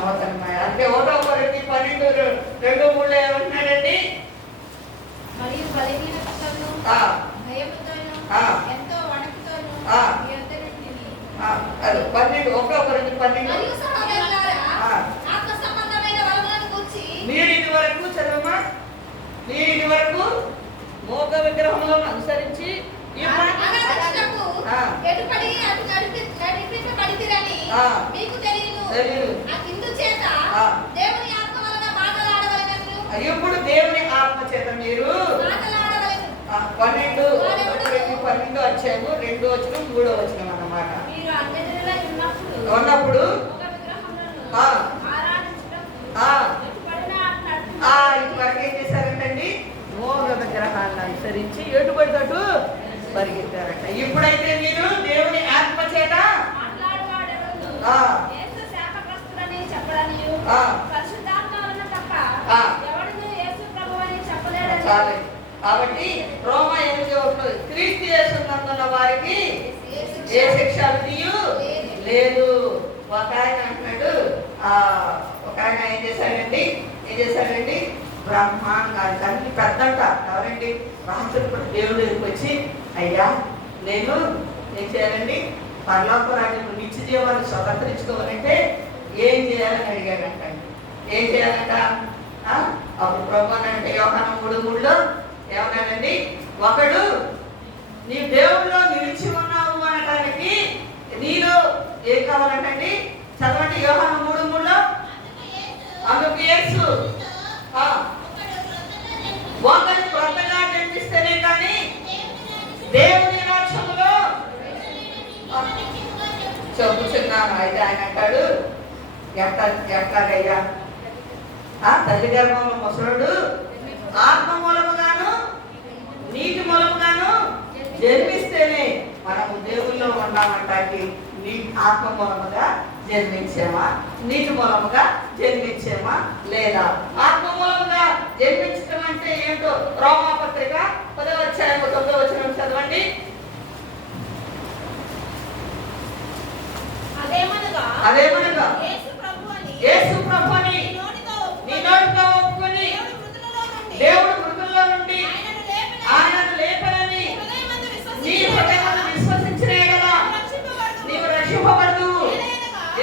అవుతున్నాయి. అంటే 1 కొరింథీ 12:2-3 ఏమంటున్నాడండి? మరియు బలహీనతను భయముతోను ఎంతో వణుకుతోను మీ యొద్ద నుండి 1 కొరింథీ 12 మరియు సహోదరులారా, ఆత్మ సంబంధమైన వరములను గూర్చి మీరు ఇదివరకు చదవమా, మీరు ఇదివరకు మోగ విగ్రహములను అనుసరించి ఎటుపడి అటు నడిపించబడితిరని మీకు తెలియను. చేత దేవుని ఆత్మ వలన మాట్లాడవలెను. ఇప్పుడు దేవుని ఆత్మ చేత మీరు మాట్లాడవలెను. 12 వచ్చాము, 2 వచ్చిన 3 వచ్చిన అన్నమాట. మీరు అన్యజనులై ఉన్నప్పుడు ఒక విగ్రహములను ఆరాధించడం ఇటువరకు ఏం చేశారంటండి? మోగ విగ్రహాలను పరిగెత్తారట. ఇప్పుడైతే మీరు దేవుని ఆత్మ చేత మాట్లాడువాడెవడు? ఆ. యేసు శాపగ్రస్తుడని చెప్పడనియు, ఆ. పరిశుద్ధాత్మ వలన తప్ప ఆ. ఎవడునూ యేసు ప్రభువని చెప్పలేడని. చాలు. కాబట్టి రోమా 8:1 క్రీస్తు యేసునందున్న వారికి ఏ శిక్ష విధియు లేదు. ఒక ఆయన అంటున్నాడు, ఒక ఆయన ఏం చేశాడండి బ్రహ్మాండంగా అన్ని పెద్దంట. ఎవరండి? రాత్రి కూడా దేవుడు దగ్గరికి వచ్చి, అయ్యా నేను ఏం చేయాలండి, పరలోక రాజ్యం నిత్య జీవాన్ని స్వతంత్రించుకోవాలంటే ఏం చేయాలని అడిగాడంట. ఏం చేయాలంట? అప్పుడు ప్రభు అంటే యోహాను 3:3లో ఏమన్నాడండి, ఒకడు నీ దేవుడిలో నిలిచి ఉన్నావు అనడానికి నీలో ఏం కావాలంటండి? చదవండి యోహాను 3:3లో. అందుకు యేసు ఒకడు క్రొత్తగా జన్మిస్తేనే కానీ దేవుని రాజ్యములో చెప్పుచున్నాను. అయితే ఆయన అంటాడు, ఎట్లాగయ్యా తల్లి గర్భంలో ముసలుడు ఆత్మ మూలముగాను నీటి మూలముగాను జన్మిస్తేనే మనము దేవుల్లో ఉన్నామంటానికి ఆత్మ మూలముగా జన్మించామా, నీటి మూలముగా జన్మించామా లేదా? ఆత్మ మూలముగా జన్మించడం అంటే ఏంటో రోమాపత్రిక 10:9 చదవండి. అదేమనగా యేసు ప్రభువని నీ నోటితో ఒప్పుకొని దేవుడు మృతుల్లో నుండి ఆయనను లేపనని నీ హృదయమందు విశ్వసించిన యెడల నీవు రక్షింపబడదు.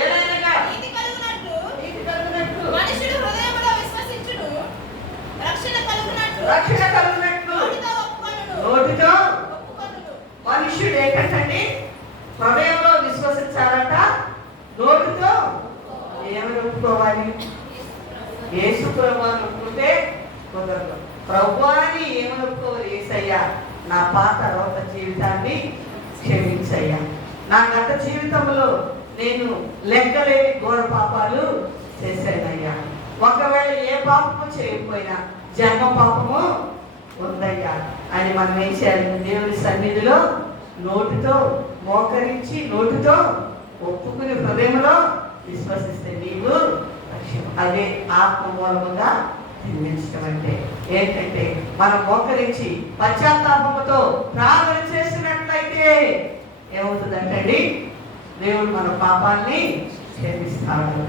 ఏలైనగా నీతి కలుగునట్లు మనుషుడు హృదయములో విశ్వసించును, రక్షణ కలుగునట్లు నోటితో మనుషుడు ఏంటండి? హృదయంలో విశ్వసించాలంట, నోటితో ఏమని ఒప్పుకోవాలి? యేసు ప్రభువుని ఒప్పుకుంటే కుదరదు. ప్రభువాని ఏమని ఒప్పుకోవాలి? యేసయ్యా నా పాత రోత జీవితాన్ని క్షమించయ్యా, నా గత జీవితంలో నేను లెక్కలేని ఘోర పాపాలు చేశానయ్యా, ఒకవేళ ఏ పాపము చేయకపోయినా జన్మ పాపము ఉందయ్యా అని మనం ఏం చేయాలి? దేవుని సన్నిధిలో నోటితో మోకరించి నోటితో ఒప్పుకుని హృదయంలో విశ్వసిస్తే నీవు అదే ఆత్మ మూలముగా జన్మించడం అంటే ఏంటంటే మనం మోకరించి పశ్చాత్తాపముతో ప్రార్థన చేసినట్లయితే ఏమవుతుందంటండి? దేవుడు మన పాపాన్ని క్షమిస్తాడు.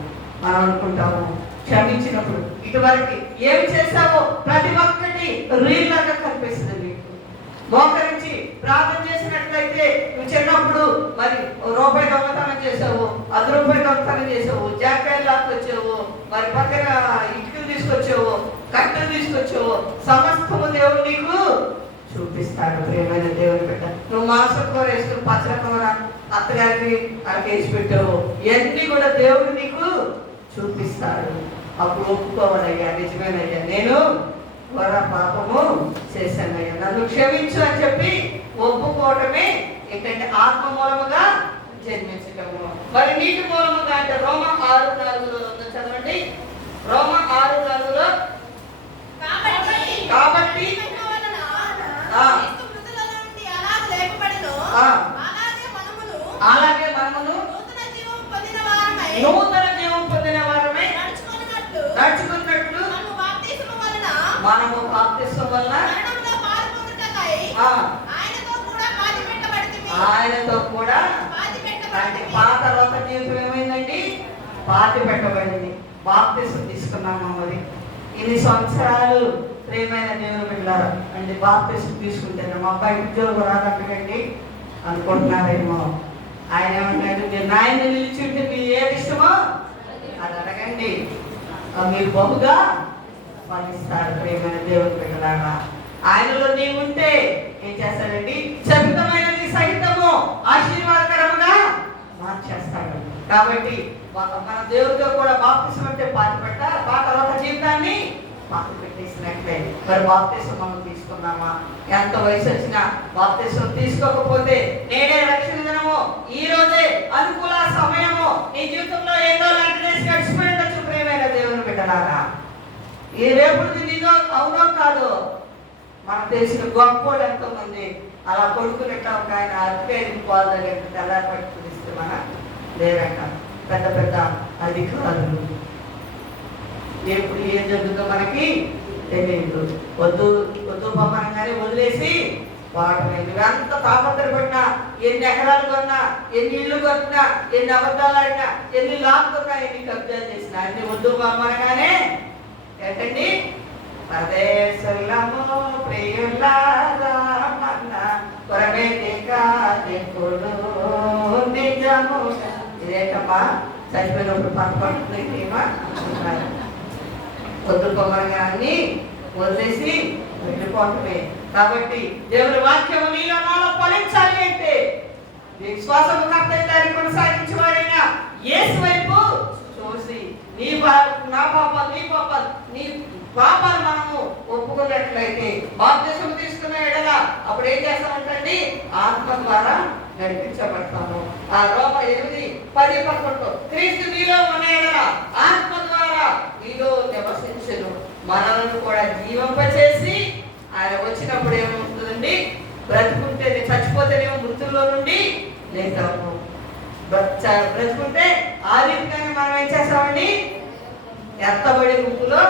మనం అనుకుంటాము క్షమించినప్పుడు ఇటువరకు ఏం చేశావో ప్రతి ఒక్కటి రీల్ లాగా కనిపిస్తుంది. మీకు మోకరించి ప్రార్థన చేసినట్లయితే నువ్వు చిన్నప్పుడు మరి రూపాయి దొంగతనం చేసావు, ₹10 దొంగతనం చేసావు, జాకాయలు లాక్కొచ్చావు, మరి పక్కన ఇటుకలు తీసుకొచ్చావు, కట్టెలు తీసుకొచ్చావు, సమస్తము దేవుడు నీకు చూపిస్తాడు. ప్రియమైన దేవుని బిడ్డ, నువ్వు మాంసం కూర వేసుకుని పచ్చల కూర అత్తగారికి అక్కడికి వేసి పెట్టావు, ఇవన్నీ కూడా దేవుడు నీకు చూపిస్తాడు. అప్పుడు ఒప్పుకోవాలయ్యా, నిజమేనయ్యా నేను ఘోర పాపము చేశానయ్యా, నన్ను క్షమించు అని చెప్పి ఒప్పుకోవటమే ఏంటంటే ఆత్మ మూలముగా జన్మించటము. మరి నీటి మూలముగా అంటే రోమా 6:4 చదవండి. రోమా 6:4 కాబట్టి అలాగే మనమును నూతన జీవం పొందిన వారమై నడుచుకున్నట్లు మనము బాప్తిస్మం వలన ఆయనతో కూడా అంటే పాత రోత జీవితం ఏమైందండి? పాతి పెట్టబడింది. బాప్తిస్మం తీసుకున్నాము. మరి ఇన్ని సంవత్సరాలు ప్రియమైన దేవుని బిడ్డలారా అంటే బాప్తిస్మం తీసుకుంటేనే మా అబ్బాయి ఉద్యోగం రాదండి అనుకుంటున్నారేమో. ఆయన ఏమన్నాడు? మీరు నాయన నిలిచింటే మీరు ఏది ఇష్టమో అది అడగండి, మీరు బహుగా ఫలిస్తారు. ప్రియమైన దేవుని బిడ్డలారా ఆయనలో నీవు ఉంటే ఏం చేస్తాడండి? శపితమైనది సహితము ఆశీర్వాదకరముగా మార్చేస్తాడు. కాబట్టి మన దేవుడితో కూడా బాప్తిస్మం అంటే పాత రోత జీవితాన్ని పాతి పెట్టేసినట్లే. మరి బాప్తిస్మం మనం తీసుకున్నామా? ఎంత వయసు వచ్చినా బాప్తిస్మం తీసుకోకపోతే నేనే రక్షణ దినము, ఈ రోజే అనుకూల సమయము నీ జీవితంలో ఏదో లాంటి గడిచిపోయిండొచ్చు. ప్రియమైన దేవుని బిడ్డలారా ఈ రేపు నిజం అవునో కాదో మనకు తెలిసిన గొప్ప ఎంతో మంది అలా కొడుకున్నట్టు ఒక ఆయన అతిపేరుకు పాలు తగ్గట్టు తెల్లారి పట్టి పిలిస్తే మన లేరట. పెద్ద పెద్ద అధికారులు. ఎప్పుడు ఏం జరుగుతుందో మనకి తెలియదు. వద్దు వద్దు పంపనగానే వదిలేసి వాడలేదు. నువ్వెంత తాపత్రపడినా, ఎన్ని ఎకరాలు కొన్నా, ఎన్ని ఇళ్ళు కొన్నా, ఎన్ని అబద్ధాలు ఆడినా, ఎన్ని లాక్కున్నా, ఎన్ని కబ్జాలు చేసినా అన్ని వద్దు పంపనగానే ఏంటండి పరదేశులము ప్రియులారా మన కొరవేదికాదికుడు నిజము. ఇదేంటమ్మా చనిపోయినప్పుడు పంట పడుతుంది వద్దు పొమ్మనగాన్ని వదిలేసి వెళ్ళిపోవటమే. కాబట్టి దేవుని వాక్యం నీలో నాలో ఫలించాలి అంటే విశ్వాసము కర్త దాన్ని కొనసాగించేవాడైనా యేసు వైపు చూసి నా పాపాలు నీ పాపాలు మనము ఒప్పుకున్నట్లయితే బాప్తిస్మం తీసుకున్న ఎడల అప్పుడు ఏం చేస్తామంటండి ఆత్మ ద్వారా నడిపించబడతాము. ఆ రోమ 8:10-11 క్రీస్తు నీలో ఉన్న ఎడల ఆత్మ ద్వారా నీలో నివసించును, మనలను కూడా జీవింపచేసి ఆయన వచ్చినప్పుడు ఏమవుతుందండి బ్రతుకుంటే చచ్చిపోతేనేమో మృతుల్లో నుండి లేతాము, బ్రతుకుంటే ఆ రీతిగానే మనం ఏం చేస్తామండి ఎత్తబడి గుంపులో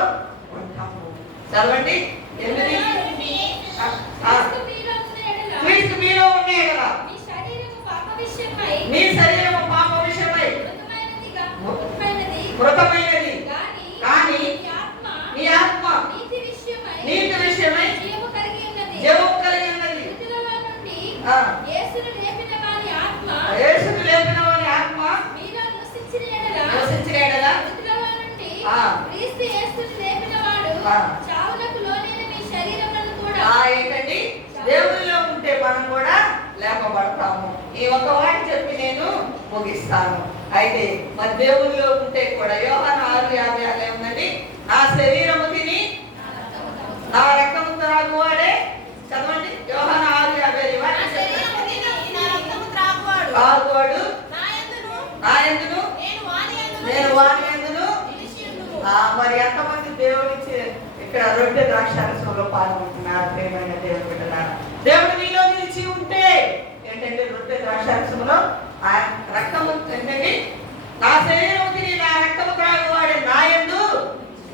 ఉంటాము. చదవండి 8 క్రీస్తు మీలో ఉన్న ఎడల నీ శరీరము పాప విషయమై మృతమైనది కానీ నీ ఆత్మ నీతి విషయమై జీవము కలిగి ఉన్నది. యేసును లేపిన వాని ఆత్మ మీలో నివసించిన ఎడల క్రీస్తు యేసును లేపిన వాడు చావునకు లోనైన మీ శరీరములను కూడా ఏంటండి దేవునిలో ఉంటే మనం కూడా లేపబడతాము. ఈ ఒక్క వాటి చెప్పి నేను ముగిస్తాను. అయితే మరి దేవునిలో ఉంటే కూడా యోహాను 6:56 ఏముందండి నా శరీరము తిని నా రక్తము త్రాగువాడే. చదవండి యోహాను 6:50 త్రాగువాడు నా యందును నేను వాని యందును. మరి ఎంతమంది దేవుడి ఇక్కడ రొట్టె ద్రాక్షారసంలో పాల్గొంటున్నారు ప్రియమైన దేవుని బిడ్డలారా? దేవుడు నీలో నిలిచి ఉంటే ఏంటంటే రొట్టె ద్రాక్షారసంలో ఆయన రక్తము ఏంటండి నా శరీరం తిని నా రక్తము త్రాగువాడే నా యందు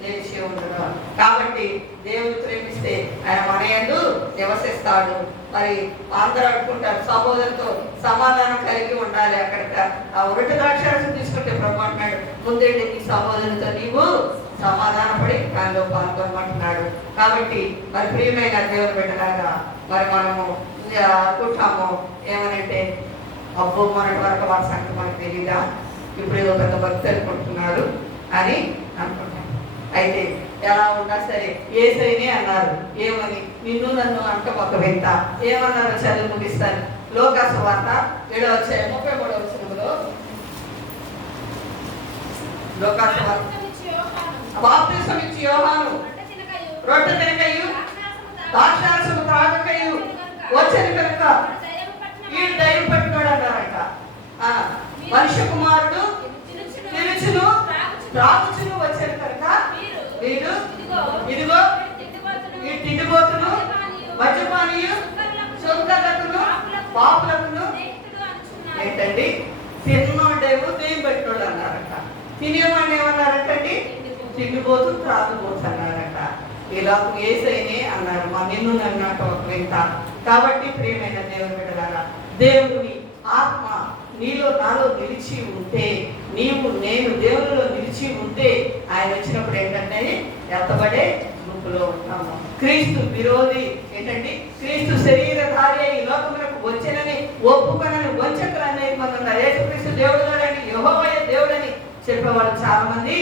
నిలిచి ఉండడు. కాబట్టి దేవుడు ప్రేమిస్తే ఆయన మన యందు నివసిస్తాడు. మరి అందరూ అనుకుంటారు సహోదరుతో సమాధానం కలిగి ఉండాలి. అక్కడ ఆ రొట్టె ద్రాక్షారసం తీసుకుంటే ప్రభు అంటున్నాడు ముందేంటి నీ సహోదరుతో నీవు సమాధానపడి దానిలో పాల్గొనమంటున్నాడు. కాబట్టి మరి ప్రియమైన దేవుని బిడ్డలాగా మరి మనము అనుకుంటాము ఏమనంటే అబ్బో మొన్నటి వరకు వారి సంగతి మనకు తెలియదా, ఇప్పుడు ఏదో పెద్ద భక్తి అనుకుంటున్నాడు అని అనుకుంటాం. అయితే ఎలా ఉన్నా సరే యేసయ్యనే అన్నారు. ఏమని నిన్ను నన్ను అంట ఒక వింత ఏమన్నారు చదువు ముగిస్తాను. లోకాసు వార్త 7:33 లోకాసు వార్త బాప్తిస్మం ఇచ్చి యోహాను రొట్టె తినకయు ద్రాక్షారసము త్రాగకయు వచ్చని కనుక వీడు దయ్యం పట్టుకోడు అన్నారట. మనుష్య కుమారుడు తినుచును త్రాగుచును వచ్చని కనుక వీడు ఇదిగో ఈ తిండిపోతును మద్యపానీయు సొంతకును పాపులకును ఏంటండి తిన్నోడేమో దయ్యం పట్టుకోడు అన్నారట. తినేవాడిని ఏమన్నారటండి తిండిపోతూ త్రాగుపోతు అన్నారట. ఇలా యేసయ్యనే అన్నారు మా నిన్ను నన్నట ఒక వింత. కాబట్టి ప్రియమైన దేవుని బిడ్డలారా దేవుని ఆత్మ నీలో నాలో నిలిచి ఉంటే నీవు నేను దేవునిలో నిలిచి ఉంటే ఆయన వచ్చినప్పుడు ఏంటంటే ఎత్తబడే గుంపులో ఉంటాము. క్రీస్తు విరోధి ఏంటంటే క్రీస్తు శరీరధారి ఈ లోకములకు వచ్చనని ఒప్పుకొనని వంచకులు అనేది మనం యేసుక్రీస్తు దేవుడుని యెహోవా దేవుడని చెప్పేవాళ్ళు చాలా మంది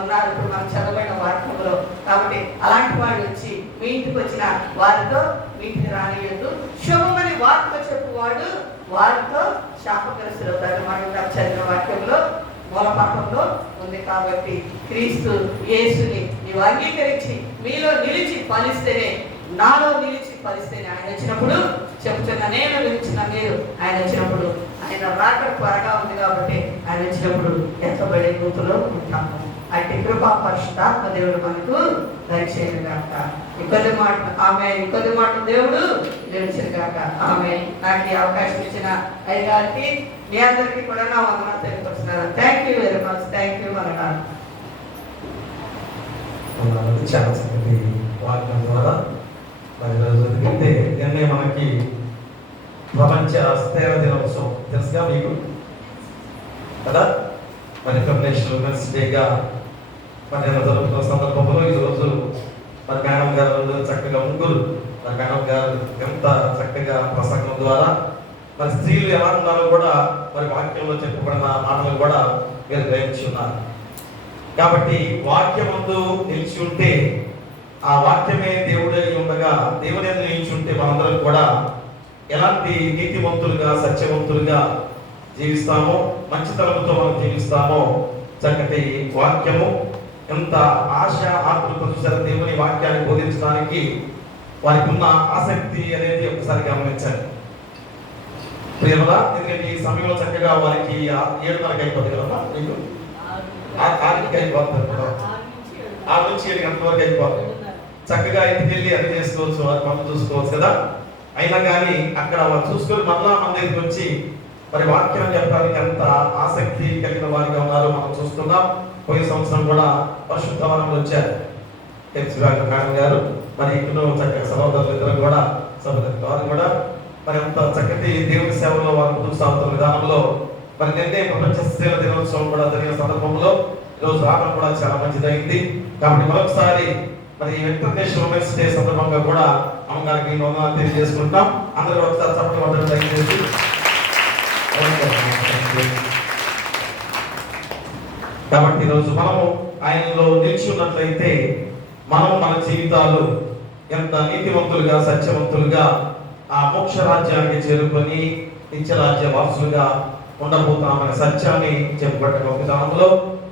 ఉన్నారు ఇప్పుడు మనం చదవబడిన వాక్యంలో. కాబట్టి అలాంటి వాళ్ళు వచ్చి మీ ఇంటికి వచ్చిన వారితో మీ ఇంటికి రానియద్దు. శుభమని వార్తలో చెప్పువాడు వారితో శాపగ్రస్తులు అవుతారు. మనం చదివిన వాక్యంలో మూలపాఠంలో ఉంది. కాబట్టి క్రీస్తు యేసుని నీవు అంగీకరించి మీలో నిలిచి ఫలిస్తేనే నాలో నిలిచి ఫలిస్తేనే ఆయన వచ్చినప్పుడు చెప్తున్నా నేను నిలిచిన మీరు ఆయన వచ్చినప్పుడు ఆయన రాక త్వరగా ఉంది కాబట్టి ఆయన వచ్చినప్పుడు ఎత్తబడే గుంపులో ఉంటాము. అట్టి కృపా పరిశుద్ధాత్మ దేవుడు మనకు దయచేయను గాక. ఈ కొద్ది మాట ఆమె ఈ కొద్ది మాట దేవుడు నిలిచిన గాక. ఆమె నాకు ఈ అవకాశం ఇచ్చిన అయ్యగారికి మీ అందరికీ కూడా నా వందనాలు తెలియపరుస్తున్నాను. Thank you very much. Thank you అన్నాను. చాలా చక్కటి వాక్యం ద్వారా మరి రోజు ఎందుకంటే నిన్నే మనకి ప్రపంచ స్థైర దినోత్సవం తెలుసుగా మీకు కదా. మరి ఇంటర్నేషనల్ ఉమెన్స్ డేగా మరి జరుగుతున్న సందర్భంలో ఈరోజు మరి మేడం గారు చక్కగా ముగ్గురు మరి మేడం గారు ఎంత చక్కగా ప్రసంగం ద్వారా మరి స్త్రీలు ఎలా ఉన్నారో కూడా మరి వాక్యంలో చెప్పబడిన మాటలు కూడా మీరు గ్రహించున్నారు. కాబట్టి వాక్యం ముందు నిలిచి ఉంటే ఆ వాక్యమే దేవుడే ఉండగా దేవుడే నిలిచి ఉంటే మనందరం కూడా ఎలాంటి నీతివంతులుగా సత్యవంతులుగా జీవిస్తామో మంచితనంతో మనం జీవిస్తామో చక్కటి వాక్యము ఎంత ఆశ ఆతృత చూసారు దేవుని వాక్యాన్ని బోధించడానికి వారికి ఉన్న ఆసక్తి అనేది ఒకసారి గమనించాలి ప్రియమలా. ఎందుకంటే ఈ సమయంలో చక్కగా వారికి 7:30 అయిపోతుంది కదా, మీకు 6కి అయిపోతుంది, 6 నుంచి 7 గంటల వరకు అయిపోతుంది. చక్కగా ఇంటికి వెళ్ళి అన్ని చేసుకోవచ్చు, వారి పనులు చూసుకోవచ్చు కదా. అయినా కానీ అక్కడ వారు చూసుకొని మళ్ళా మన దగ్గరికి వచ్చి మరి వాక్యం చెప్పడానికి ఎంత ఆసక్తి కలిగిన వారిగా ఉన్నారో మనం చూస్తున్నాం. పోయిన సంవత్సరం కూడా పరిశుద్ధ వారంలో వచ్చారు మేడం గారు, మరి ఇంట్లో చక్కగా సహోదరులు ఇద్దరు కూడా వారు కూడా మరి అంత చక్కటి దేవుని సేవలో వారు ముందుకు సాగుతున్న విధానంలో మరి నిన్నే ప్రపంచ స్త్రీల దినోత్సవం కూడా జరిగిన సందర్భంలో ఈరోజు రావడం కూడా చాలా మంచిదైంది. కాబట్టి మరొకసారి మరి ఇంటర్నేషనల్ ఉమెన్స్ డే సందర్భంగా కూడా అమ్మగారికి వందనాలు తెలియజేసుకుంటాం. అందరూ ఒకసారి చప్పట్లు కొట్టడం దయచేసి. కాబట్టి ఈరోజు మనము ఆయనలో నిలిచి ఉన్నట్లయితే మనం మన జీవితాలు ఎంత నీతివంతులుగా సత్యవంతులుగా ఆ మోక్ష రాజ్యానికి చేరుకొని నిత్యరాజ్య వారసులుగా ఉండబోతామనే సత్యాన్ని చెప్పబడిన విధానంలో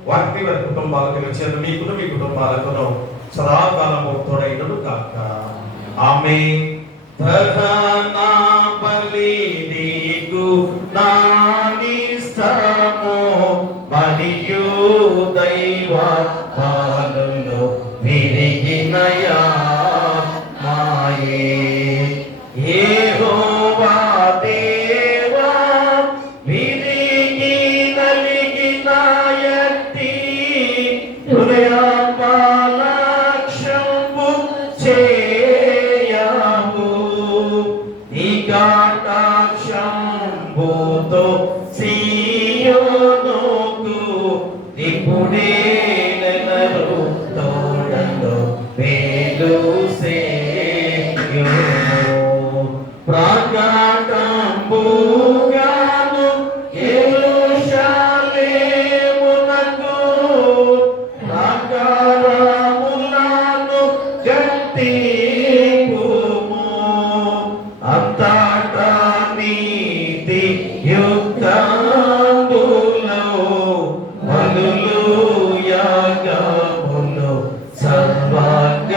వారికి వారి కుటుంబాలకు వచ్చేది మీకును మీ కుటుంబాలకు సదాకాలము తోడైనను కాక. ఆమేన్. దహనా బలి నీకు నానిస్తము మరియు దైవ పాలనలో విరిగినయా మాయే యెహోవా దేవా విరిగి నలిగినాయతి హృదయ పాలక్షంబు చేయము నికటాక్షంబుతో సియోనుకు ఇప్పుడే నెలరు తోడలో మేలు సేయును ప్రకటంబుగాను యెరూషలేమునకు ప్రాకారములను కట్టింపుము అంతటా నీతి యుక్తములో బలులు యాగములు సర్వాంగ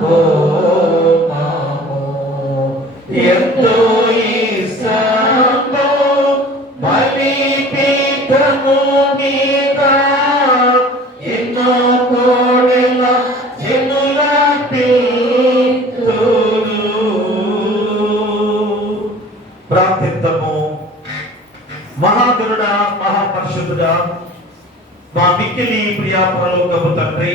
హోమము ఎంతో ఇష్టము బలిపీఠము మీద ఎన్నో కోడెల జనుల పిలుతురు. ప్రార్థిద్దాము. మహాగరుడా మహాపరిశుద్ధుడా మా మిక్కిలి ప్రియ పరలోకపు తండ్రి,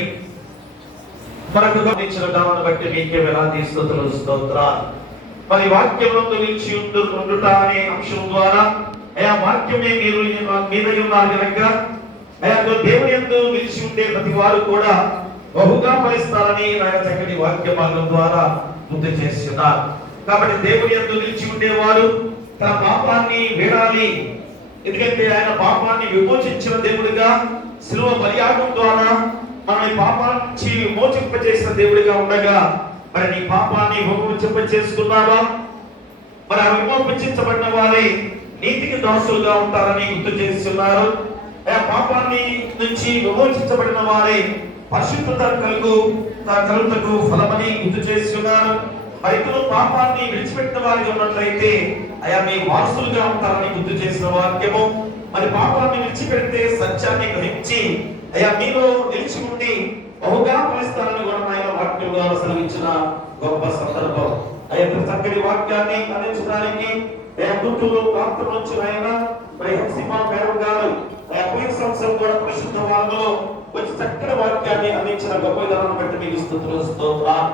మనకు గమనించిన దాన్ని బట్టి మీకే వేలాది స్తుతులు స్తోత్రాలు. మరి వాక్యంలో నిలిచి ఉండుట అనే అంశం ద్వారా అయా వాక్యమే మీరు మీద ఉన్నారు కనుక అయా దేవుని యందు నిలిచి ఉండే ప్రతి వారు కూడా బహుగా ఫలిస్తారని ఆయన చక్కటి వాక్య భాగం ద్వారా గుర్తు చేస్తున్నారు. కాబట్టి దేవుని యందు నిలిచి ఉండేవారు తన పాపాన్ని వీడాలి. ఎందుకంటే ఆయన పాపాన్ని విమోచించిన దేవుడిగా శిలువ బలియాగం ద్వారా మన పాపాల నుంచి విమోచింపజేసిన దేవుడిగా ఉండగా మరి నీ పాపాన్ని విమోచింపజేసుకున్నావా? మరి ఆ విమోచించబడిన వారే నీతికి దాసులుగా ఉంటారని గుర్తు చేస్తున్నారు. ఆ పాపాన్ని నుంచి విమోచించబడిన వారే పరిశుద్ధత కలుగుటకు ఫలమని గుర్తు చేస్తున్నారు. మరి ఇతను పాపాన్ని విడిచిపెట్టిన వారిగా ఉన్నట్లయితే అయా మీ వారసులుగా ఉంటారని గుర్తు చేసిన వాక్యము. మరి పాపాన్ని విడిచిపెడితే సత్యాన్ని గ్రహించి అయా మీలో నిలిచి ఉండి చక్కటి వాక్యాన్ని అందించడానికి గుంటూరు ప్రాంతం నుంచి ఆయన మరి హెప్సిమా మేడం గారు పోయిన సంవత్సరం కూడా ప్రసిద్ధ వారంలో వచ్చి చక్కటి వాక్యాన్ని అందించిన గొప్ప విధానాన్ని బట్టి మీకు స్తుతులు స్తోత్రం.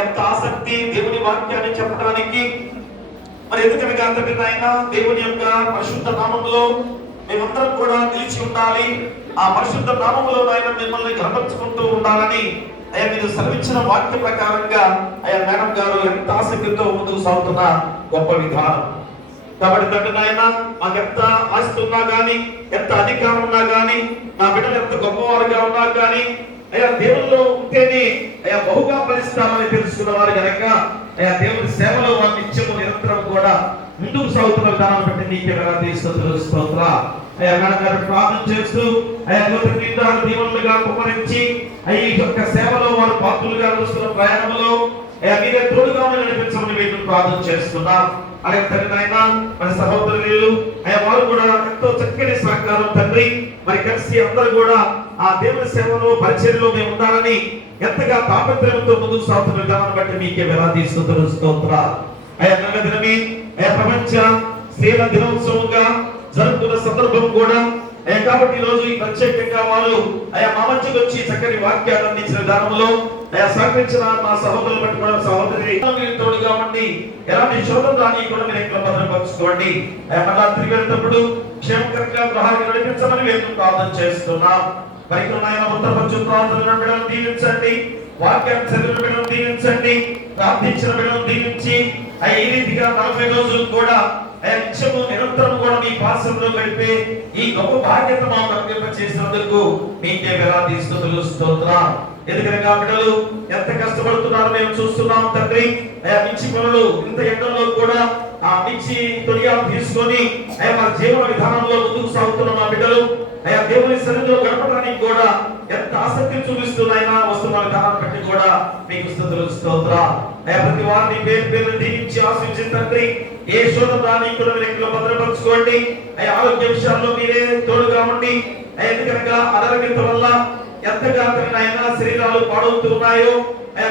ఎంత ఆసక్తి దేవుని వాక్యాన్ని చెప్పడానికి. మరి ఎందుకనగా అంతటి ఆయన దేవుని యొక్క పరిశుద్ధ నామంలో మేమందరం కూడా నిలిచి ఉండాలి. ఆ పరిశుద్ధ నామంలో ఆయన మిమ్మల్ని గమనించుకుంటూ ఉండాలని ఆయన మీరు సెలవిచ్చిన వాక్య ప్రకారంగా ఆయన మేడం గారు ఎంత ఆసక్తితో ముందుకు సాగుతున్న గొప్ప విధానం. కాబట్టి తండ్రి నాయన మాకు ఎంత ఆస్తి ఉన్నా గానీ, ఎంత అధికారం ఉన్నా గానీ, నా బిడ్డలు ఎంత గొప్పవారుగా ఉన్నా గానీ, అయ్యా దేవుల్లో ఉంటేనే అయ్యా బహుగా ఫలిస్తామని తెలుసుకున్న వారు కనుక అయ్యా దేవుని సేవలో వారి నిత్యము నిరంతరం కూడా ముందుకు సాగుతున్న విధానాన్ని బట్టి నీకే వేలాది స్తుతులు స్తోత్రాలు. అయ్యా మేడం గారు ప్రార్థన చేస్తూ అయ్యా దీవెనలుగా కుమరించి ఈ యొక్క సేవలో వారు పాత్రులుగా నడుస్తున్న ప్రయాణంలో అయ్యా మీరే తోడుగా నడిపించమని మేము ప్రార్థన చేస్తున్నాం. అలాగే తండ్రి నాయన మన సహోదరులు అయ్యా వారు కూడా ఎంతో చక్కని సహకారం తండ్రి మరి కలిసి అందరూ కూడా ఆ దేవుని సేవలో పరిచర్యలో మేము ఉండాలని ఎంతగా తాపత్రయంతో ముందుకు సాగుతున్న విధానాన్ని బట్టి మీకే వేలాది స్తుతులు స్తోత్రాలు. అయ్యా దినమే ప్రపంచ స్త్రీల దినోత్సవంగా జరుపుకున్న సందర్భం కూడా కాబట్టి ఈ రోజు ఈ ప్రత్యేకంగా వారు మా మధ్యకు వచ్చి చక్కని వాక్యాలు అందించిన విధానంలో సహకరించిన మా సహోదరులు బట్టి కూడా సహోదరి తోడుగా ఉండి ఎలాంటి శోధన రాని కూడా మీరు ఎక్కడ భద్రపరచుకోండి. మళ్ళా తిరిగి వెళ్ళేటప్పుడు క్షేమకరంగా గృహాన్ని నడిపించమని మేము ప్రార్థన చేస్తున్నాం. పరికరమైన ఉత్తరపచ్చు ప్రార్థన బిడ్డలను దీవించండి, వాక్యాన్ని చదివిన బిడ్డలను దీవించండి, ప్రార్థించిన బిడ్డలను దీవించి ఈ రీతిగా 40 రోజులు కూడా నిత్యము నిరంతరం కూడా మీ పాసంలో గడిపే ఈ గొప్ప బాధ్యత మాకు అప్పగింప చేసినందుకు మీకే వేలాది స్తుతులు స్తోత్రం. ఎందుకనగా బిడ్డలు ఎంత కష్టపడుతున్నారో మేము చూస్తున్నాం తండ్రి. మిర్చి పనులు ఇంత ఎండల్లో కూడా ఆ మిర్చి తొలియాలు తీసుకొని మన జీవన విధానంలో ముందుకు సాగుతున్న మా బిడ్డలు దేవుని సన్నిధిలో గడపడానికి కూడా ఎంత ఆసక్తి చూపిస్తున్నాయినా వస్తున్న విధానాన్ని బట్టి కూడా మీకు స్తుతులు స్తోత్రం. ప్రతి వారిని పేరు పేరు దీవించి ఆశీర్వదించండి తండ్రి. ఏ శోధన రాని కూడా మీరు భద్రపరచుకోండి. ఆరోగ్య విషయాల్లో మీరే తోడుగా ఉండి ఎందుకనగా అనారోగ్యత వల్ల ఎంతగా ఆయన శరీరాలు పాడవుతున్నాయో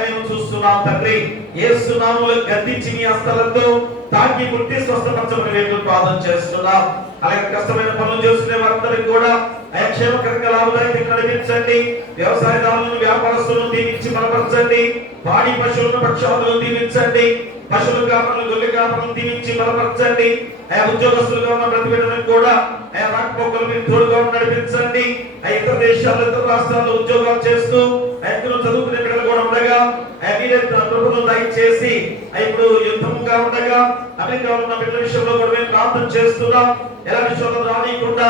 మేము చూస్తున్నాం తండ్రి. యేసు నామములో గద్దించి మీ హస్తాలతో తాకి ముట్టి స్వస్థపరచమని మేము ప్రార్థన చేస్తున్నాం. అలాగే కష్టమైన పనులు చేసుకునే వారందరికీ కూడా క్షేమకరంగా లాభదాయకంగా నడిపించండి. వ్యవసాయదారులను వ్యాపారస్తులను దీవించి బలపరచండి. పాడి పశువులను పక్షాదులను దీవించండి. పశువుల కాపరులను గొర్రెల కాపరులను దీవించి బలపరచండి. ఉద్యోగస్తులుగా ఉన్న ప్రతి బిడ్డలను కూడా రాకపోకలు మీరు తోడుగా నడిపించండి. ఇతర దేశాల్లో ఇతర రాష్ట్రాల్లో ఉద్యోగాలు చేస్తూ చదువుకునే బిడ్డలు కూడా ఉండగా మీరే ప్రభుత్వం దయచేసి ఇప్పుడు యుద్ధంగా ఉండగా అమెరికాలో ఉన్న బిడ్డల విషయంలో కూడా మేము ప్రార్థన చేస్తున్నాం. ఎలాంటి శోధన రానియకుండా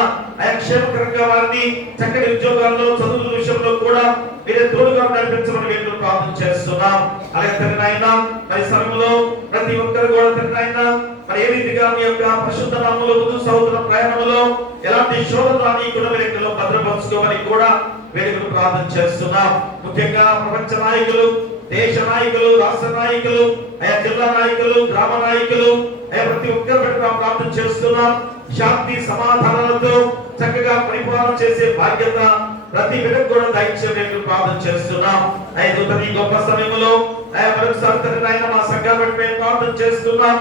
క్షేమకరంగా వారిని చక్కటి ఉద్యోగాల్లో చదువుల విషయంలో కూడా మీరే తోడుగా నడిపించమని మేము ప్రార్థన చేస్తున్నాం. అలాగే తండ్రి నాయన మరి సమయంలో ప్రతి ఒక్కరు కూడా తండ్రి నాయన మరి ఏ రీతిగా మీ యొక్క పరిశుద్ధ నామములో ముందుకు సాగుతున్న ప్రయాణంలో ఎలాంటి శోధన రానియకుండా మీరు భద్రపరచుకోమని కూడా వేడుకలు ప్రార్థన చేస్తున్నాం. ముఖ్యంగా ప్రపంచ నాయకులు, దేశ నాయకులు, రాష్ట్ర నాయకులు, జిల్లా నాయకులు, గ్రామ నాయకులు ప్రతి ఒక్కరు పెట్టి ప్రార్థన చేస్తున్నాం. శాంతి సమాధానాలతో చక్కగా పరిపాలన చేసే బాధ్యత ప్రతి బిడ్డకు కూడా దయచేసి ప్రార్థన చేస్తున్నాం. ఈ గొప్ప సమయంలో మరొకసారి మా సంఘాన్ని బట్టి మేము ప్రార్థన చేస్తున్నాం.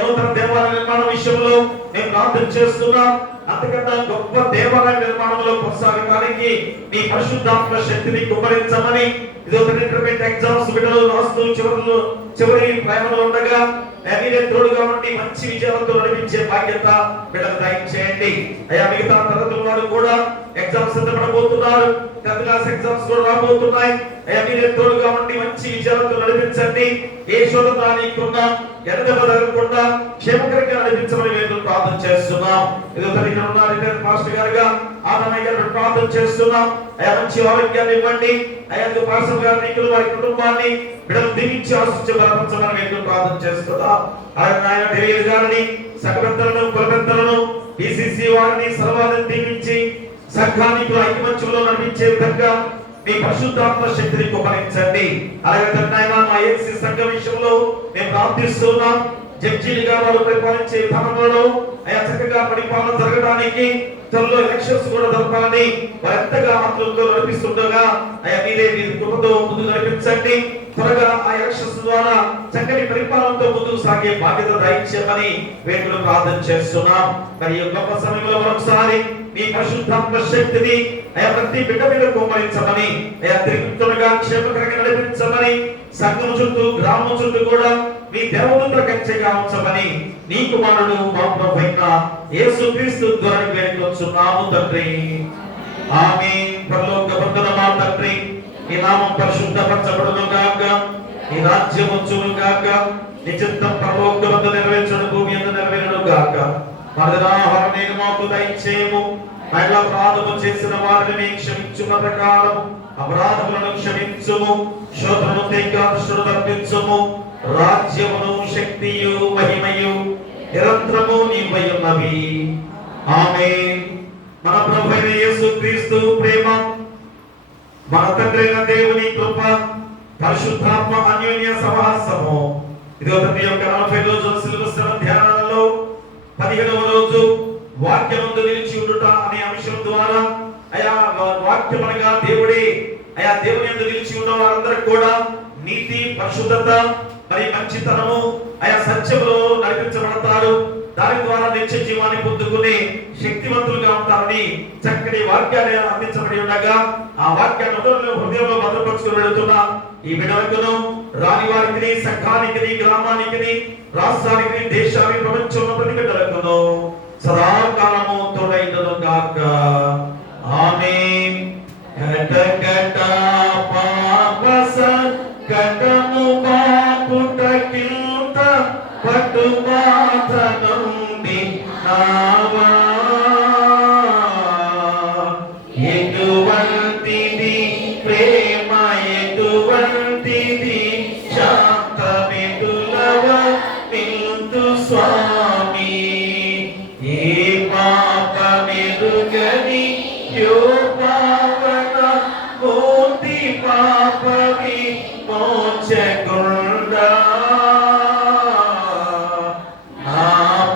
నూతన దేవాలయ నిర్మాణ విషయంలో మేము ప్రార్థన చేస్తున్నాం. అంతకన్నా గొప్ప దేవాలయ నిర్మాణంలో కొనసాగడానికి మీ పరిశుద్ధాత్మ శక్తిని కుమ్మరించమని ఇంటర్మీడియట్ ఎగ్జామ్స్ బిడ్డలు రాస్తూ చివరి ప్రయాణంలో ఉండగా మీరే తోడుగా ఉండి మంచి విజయాలతో నడిపించే బాధ్యత బిడ్డలు దయచేయండి. మిగతా తరగతుల వారు కూడా ఎగ్జామ్స్ సిద్ధపడబోతున్నారు. 10th క్లాస్ ఎగ్జామ్స్ కూడా రాబోతున్నాయి. మీరే తోడుగా ఉండి మంచి విజయాలతో నడిపించండి. ఏ శోధన రానియకుండా ఎడదెబ్బ తగలకుండా క్షేమకరంగా నడిపించమని మేము ప్రార్థన చేస్తున్నాం. ఇక్కడ ఉన్న రిటైర్ మాస్టర్ గారుగా ఆదమయ్య గారు ప్రార్థన చేస్తున్నాం. మంచి ఆరోగ్యాన్ని ఇవ్వండి. పార్సల్ గారిని వారి కుటుంబాన్ని బిడ్డలు దీవించి ఆశించి బలపరచమని మేము ప్రార్థన చేస్తున్నాం. ఆయన డెలివరీ గారిని సకపెద్దలను కులపెద్దలను పిసిసి వారిని సర్వాలను దీవించి సంఘానికి ఐకమత్యంలో నడిపించే విధంగా మీ పరిశుద్ధాత్మ శక్తిని కుమ్మరించండి. అలాగే మా ఏసీ సంఘ విషయంలో మేము ప్రార్థిస్తున్నాం. జడ్జీలుగా వారు పరిపాలించే విధానంలో చక్కగా పరిపాలన జరగడానికి త్వరలో ఎలక్షన్స్ కూడా జరపాలని వారు ఎంతగా ఆత్మతో నడిపిస్తుండగా మీరే మీ కృపతో కృపతో ముందుకు నడిపించండి. త్వరగా ఆ ఎలక్షన్స్ ద్వారా చక్కని పరిపాలనతో ముందుకు సాగే బాధ్యత దయచేయమని వేడుకలు ప్రార్థన చేస్తున్నాం. మరి ఈ గొప్ప సమయంలో మరొకసారి మీ పరిశుద్ధాత్మ శక్తిని అయా ప్రతి బిడ్డ మీద కుమ్మరించమని, అయా తిరుగుతున్నగా క్షేమకరంగా నడిపించమని, సంఘం చుట్టూ గ్రామం చుట్టూ కూడా మీ దేవదూతల కంచెగా ఉంచమని నీ కుమారుడు మా ప్రభువైన యేసుక్రీస్తు ద్వారా వేడుకొంచున్నాము తండ్రి. ఆమేన్. పరలోక బంధున తండ్రి, నీ నామం పరిశుద్ధపరచబడును గాక, నీ రాజ్యం వచ్చును గాక, నీ చిత్తం పరలోకమందు నెరవేర్చును భూమి యందు నెరవేరును గాక. మనదనాహారం నేను మాకు దయచేయము. మళ్ళీ అపరాధము చేసిన వారిని క్షమించున్న ప్రకారం అపరాధములను క్షమించుము. శోధనను తీర్ఘాదృష్టును తప్పించుము. రాజ్యమును శక్తియు మహిమయు నిరంతరము నీవై ఉన్నవి. ఆమేన్. మన ప్రభువైన యేసుక్రీస్తు ప్రేమ, మన తండ్రి అయిన దేవుని కృప, పరిశుద్ధాత్మ అన్యోన్య సహవాసము ఇదిగో తండ్రి యొక్క 40 రోజుల శిలువ ధ్యానాలలో 15వ రోజు వాక్యమందు నిలిచి ఉండుట అనే అంశం ద్వారా అయా వాక్యం అనగా దేవుడే, అయా దేవుని యందు నిలిచి ఉన్న వారందరూ కూడా నీతి, పరిశుద్ధత, మరి మంచితనము, అయా సత్యములో నడిపించబడతారు. దాని ద్వారా నిత్య జీవాన్ని పొందుకునే శక్తివంతులుగా ఉంటారని చక్కటి వాక్యాన్ని అందించబడి ఉండగా ఆ వాక్యాన్ని హృదయంలో భద్రపరుచుకుని వెళుతున్న ఈ బిడ్డలకును, రాని వారికి, సంఘానికి, గ్రామానికి, రాష్ట్రానికి, దేశానికి, ప్రపంచంలో ప్రతి బిడ్డలకును సదాకాలము తోడైండును గాక. ఆమేన్. కటకట పాపస కటము బాపుటకింత పట్టు బాధ నుండి నావా ఎటువంటిది ప్రేమ, ఎటువంటిది శాంతమిదులవ నిందు స్వామి. ఏ పాపమెరుగని యో పావన మూర్తి పాపవి మోచకుండా నా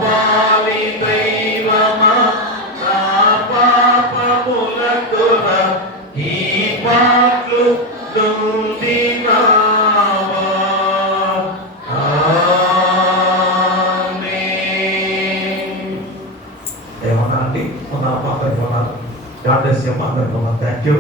పావి దైవమా, నా పాపములకుర ఈ పాటలు నొందినావా. ఆమేన్. ఏమన్నా అండి, మన పాప God bless you, Mother. Thank you.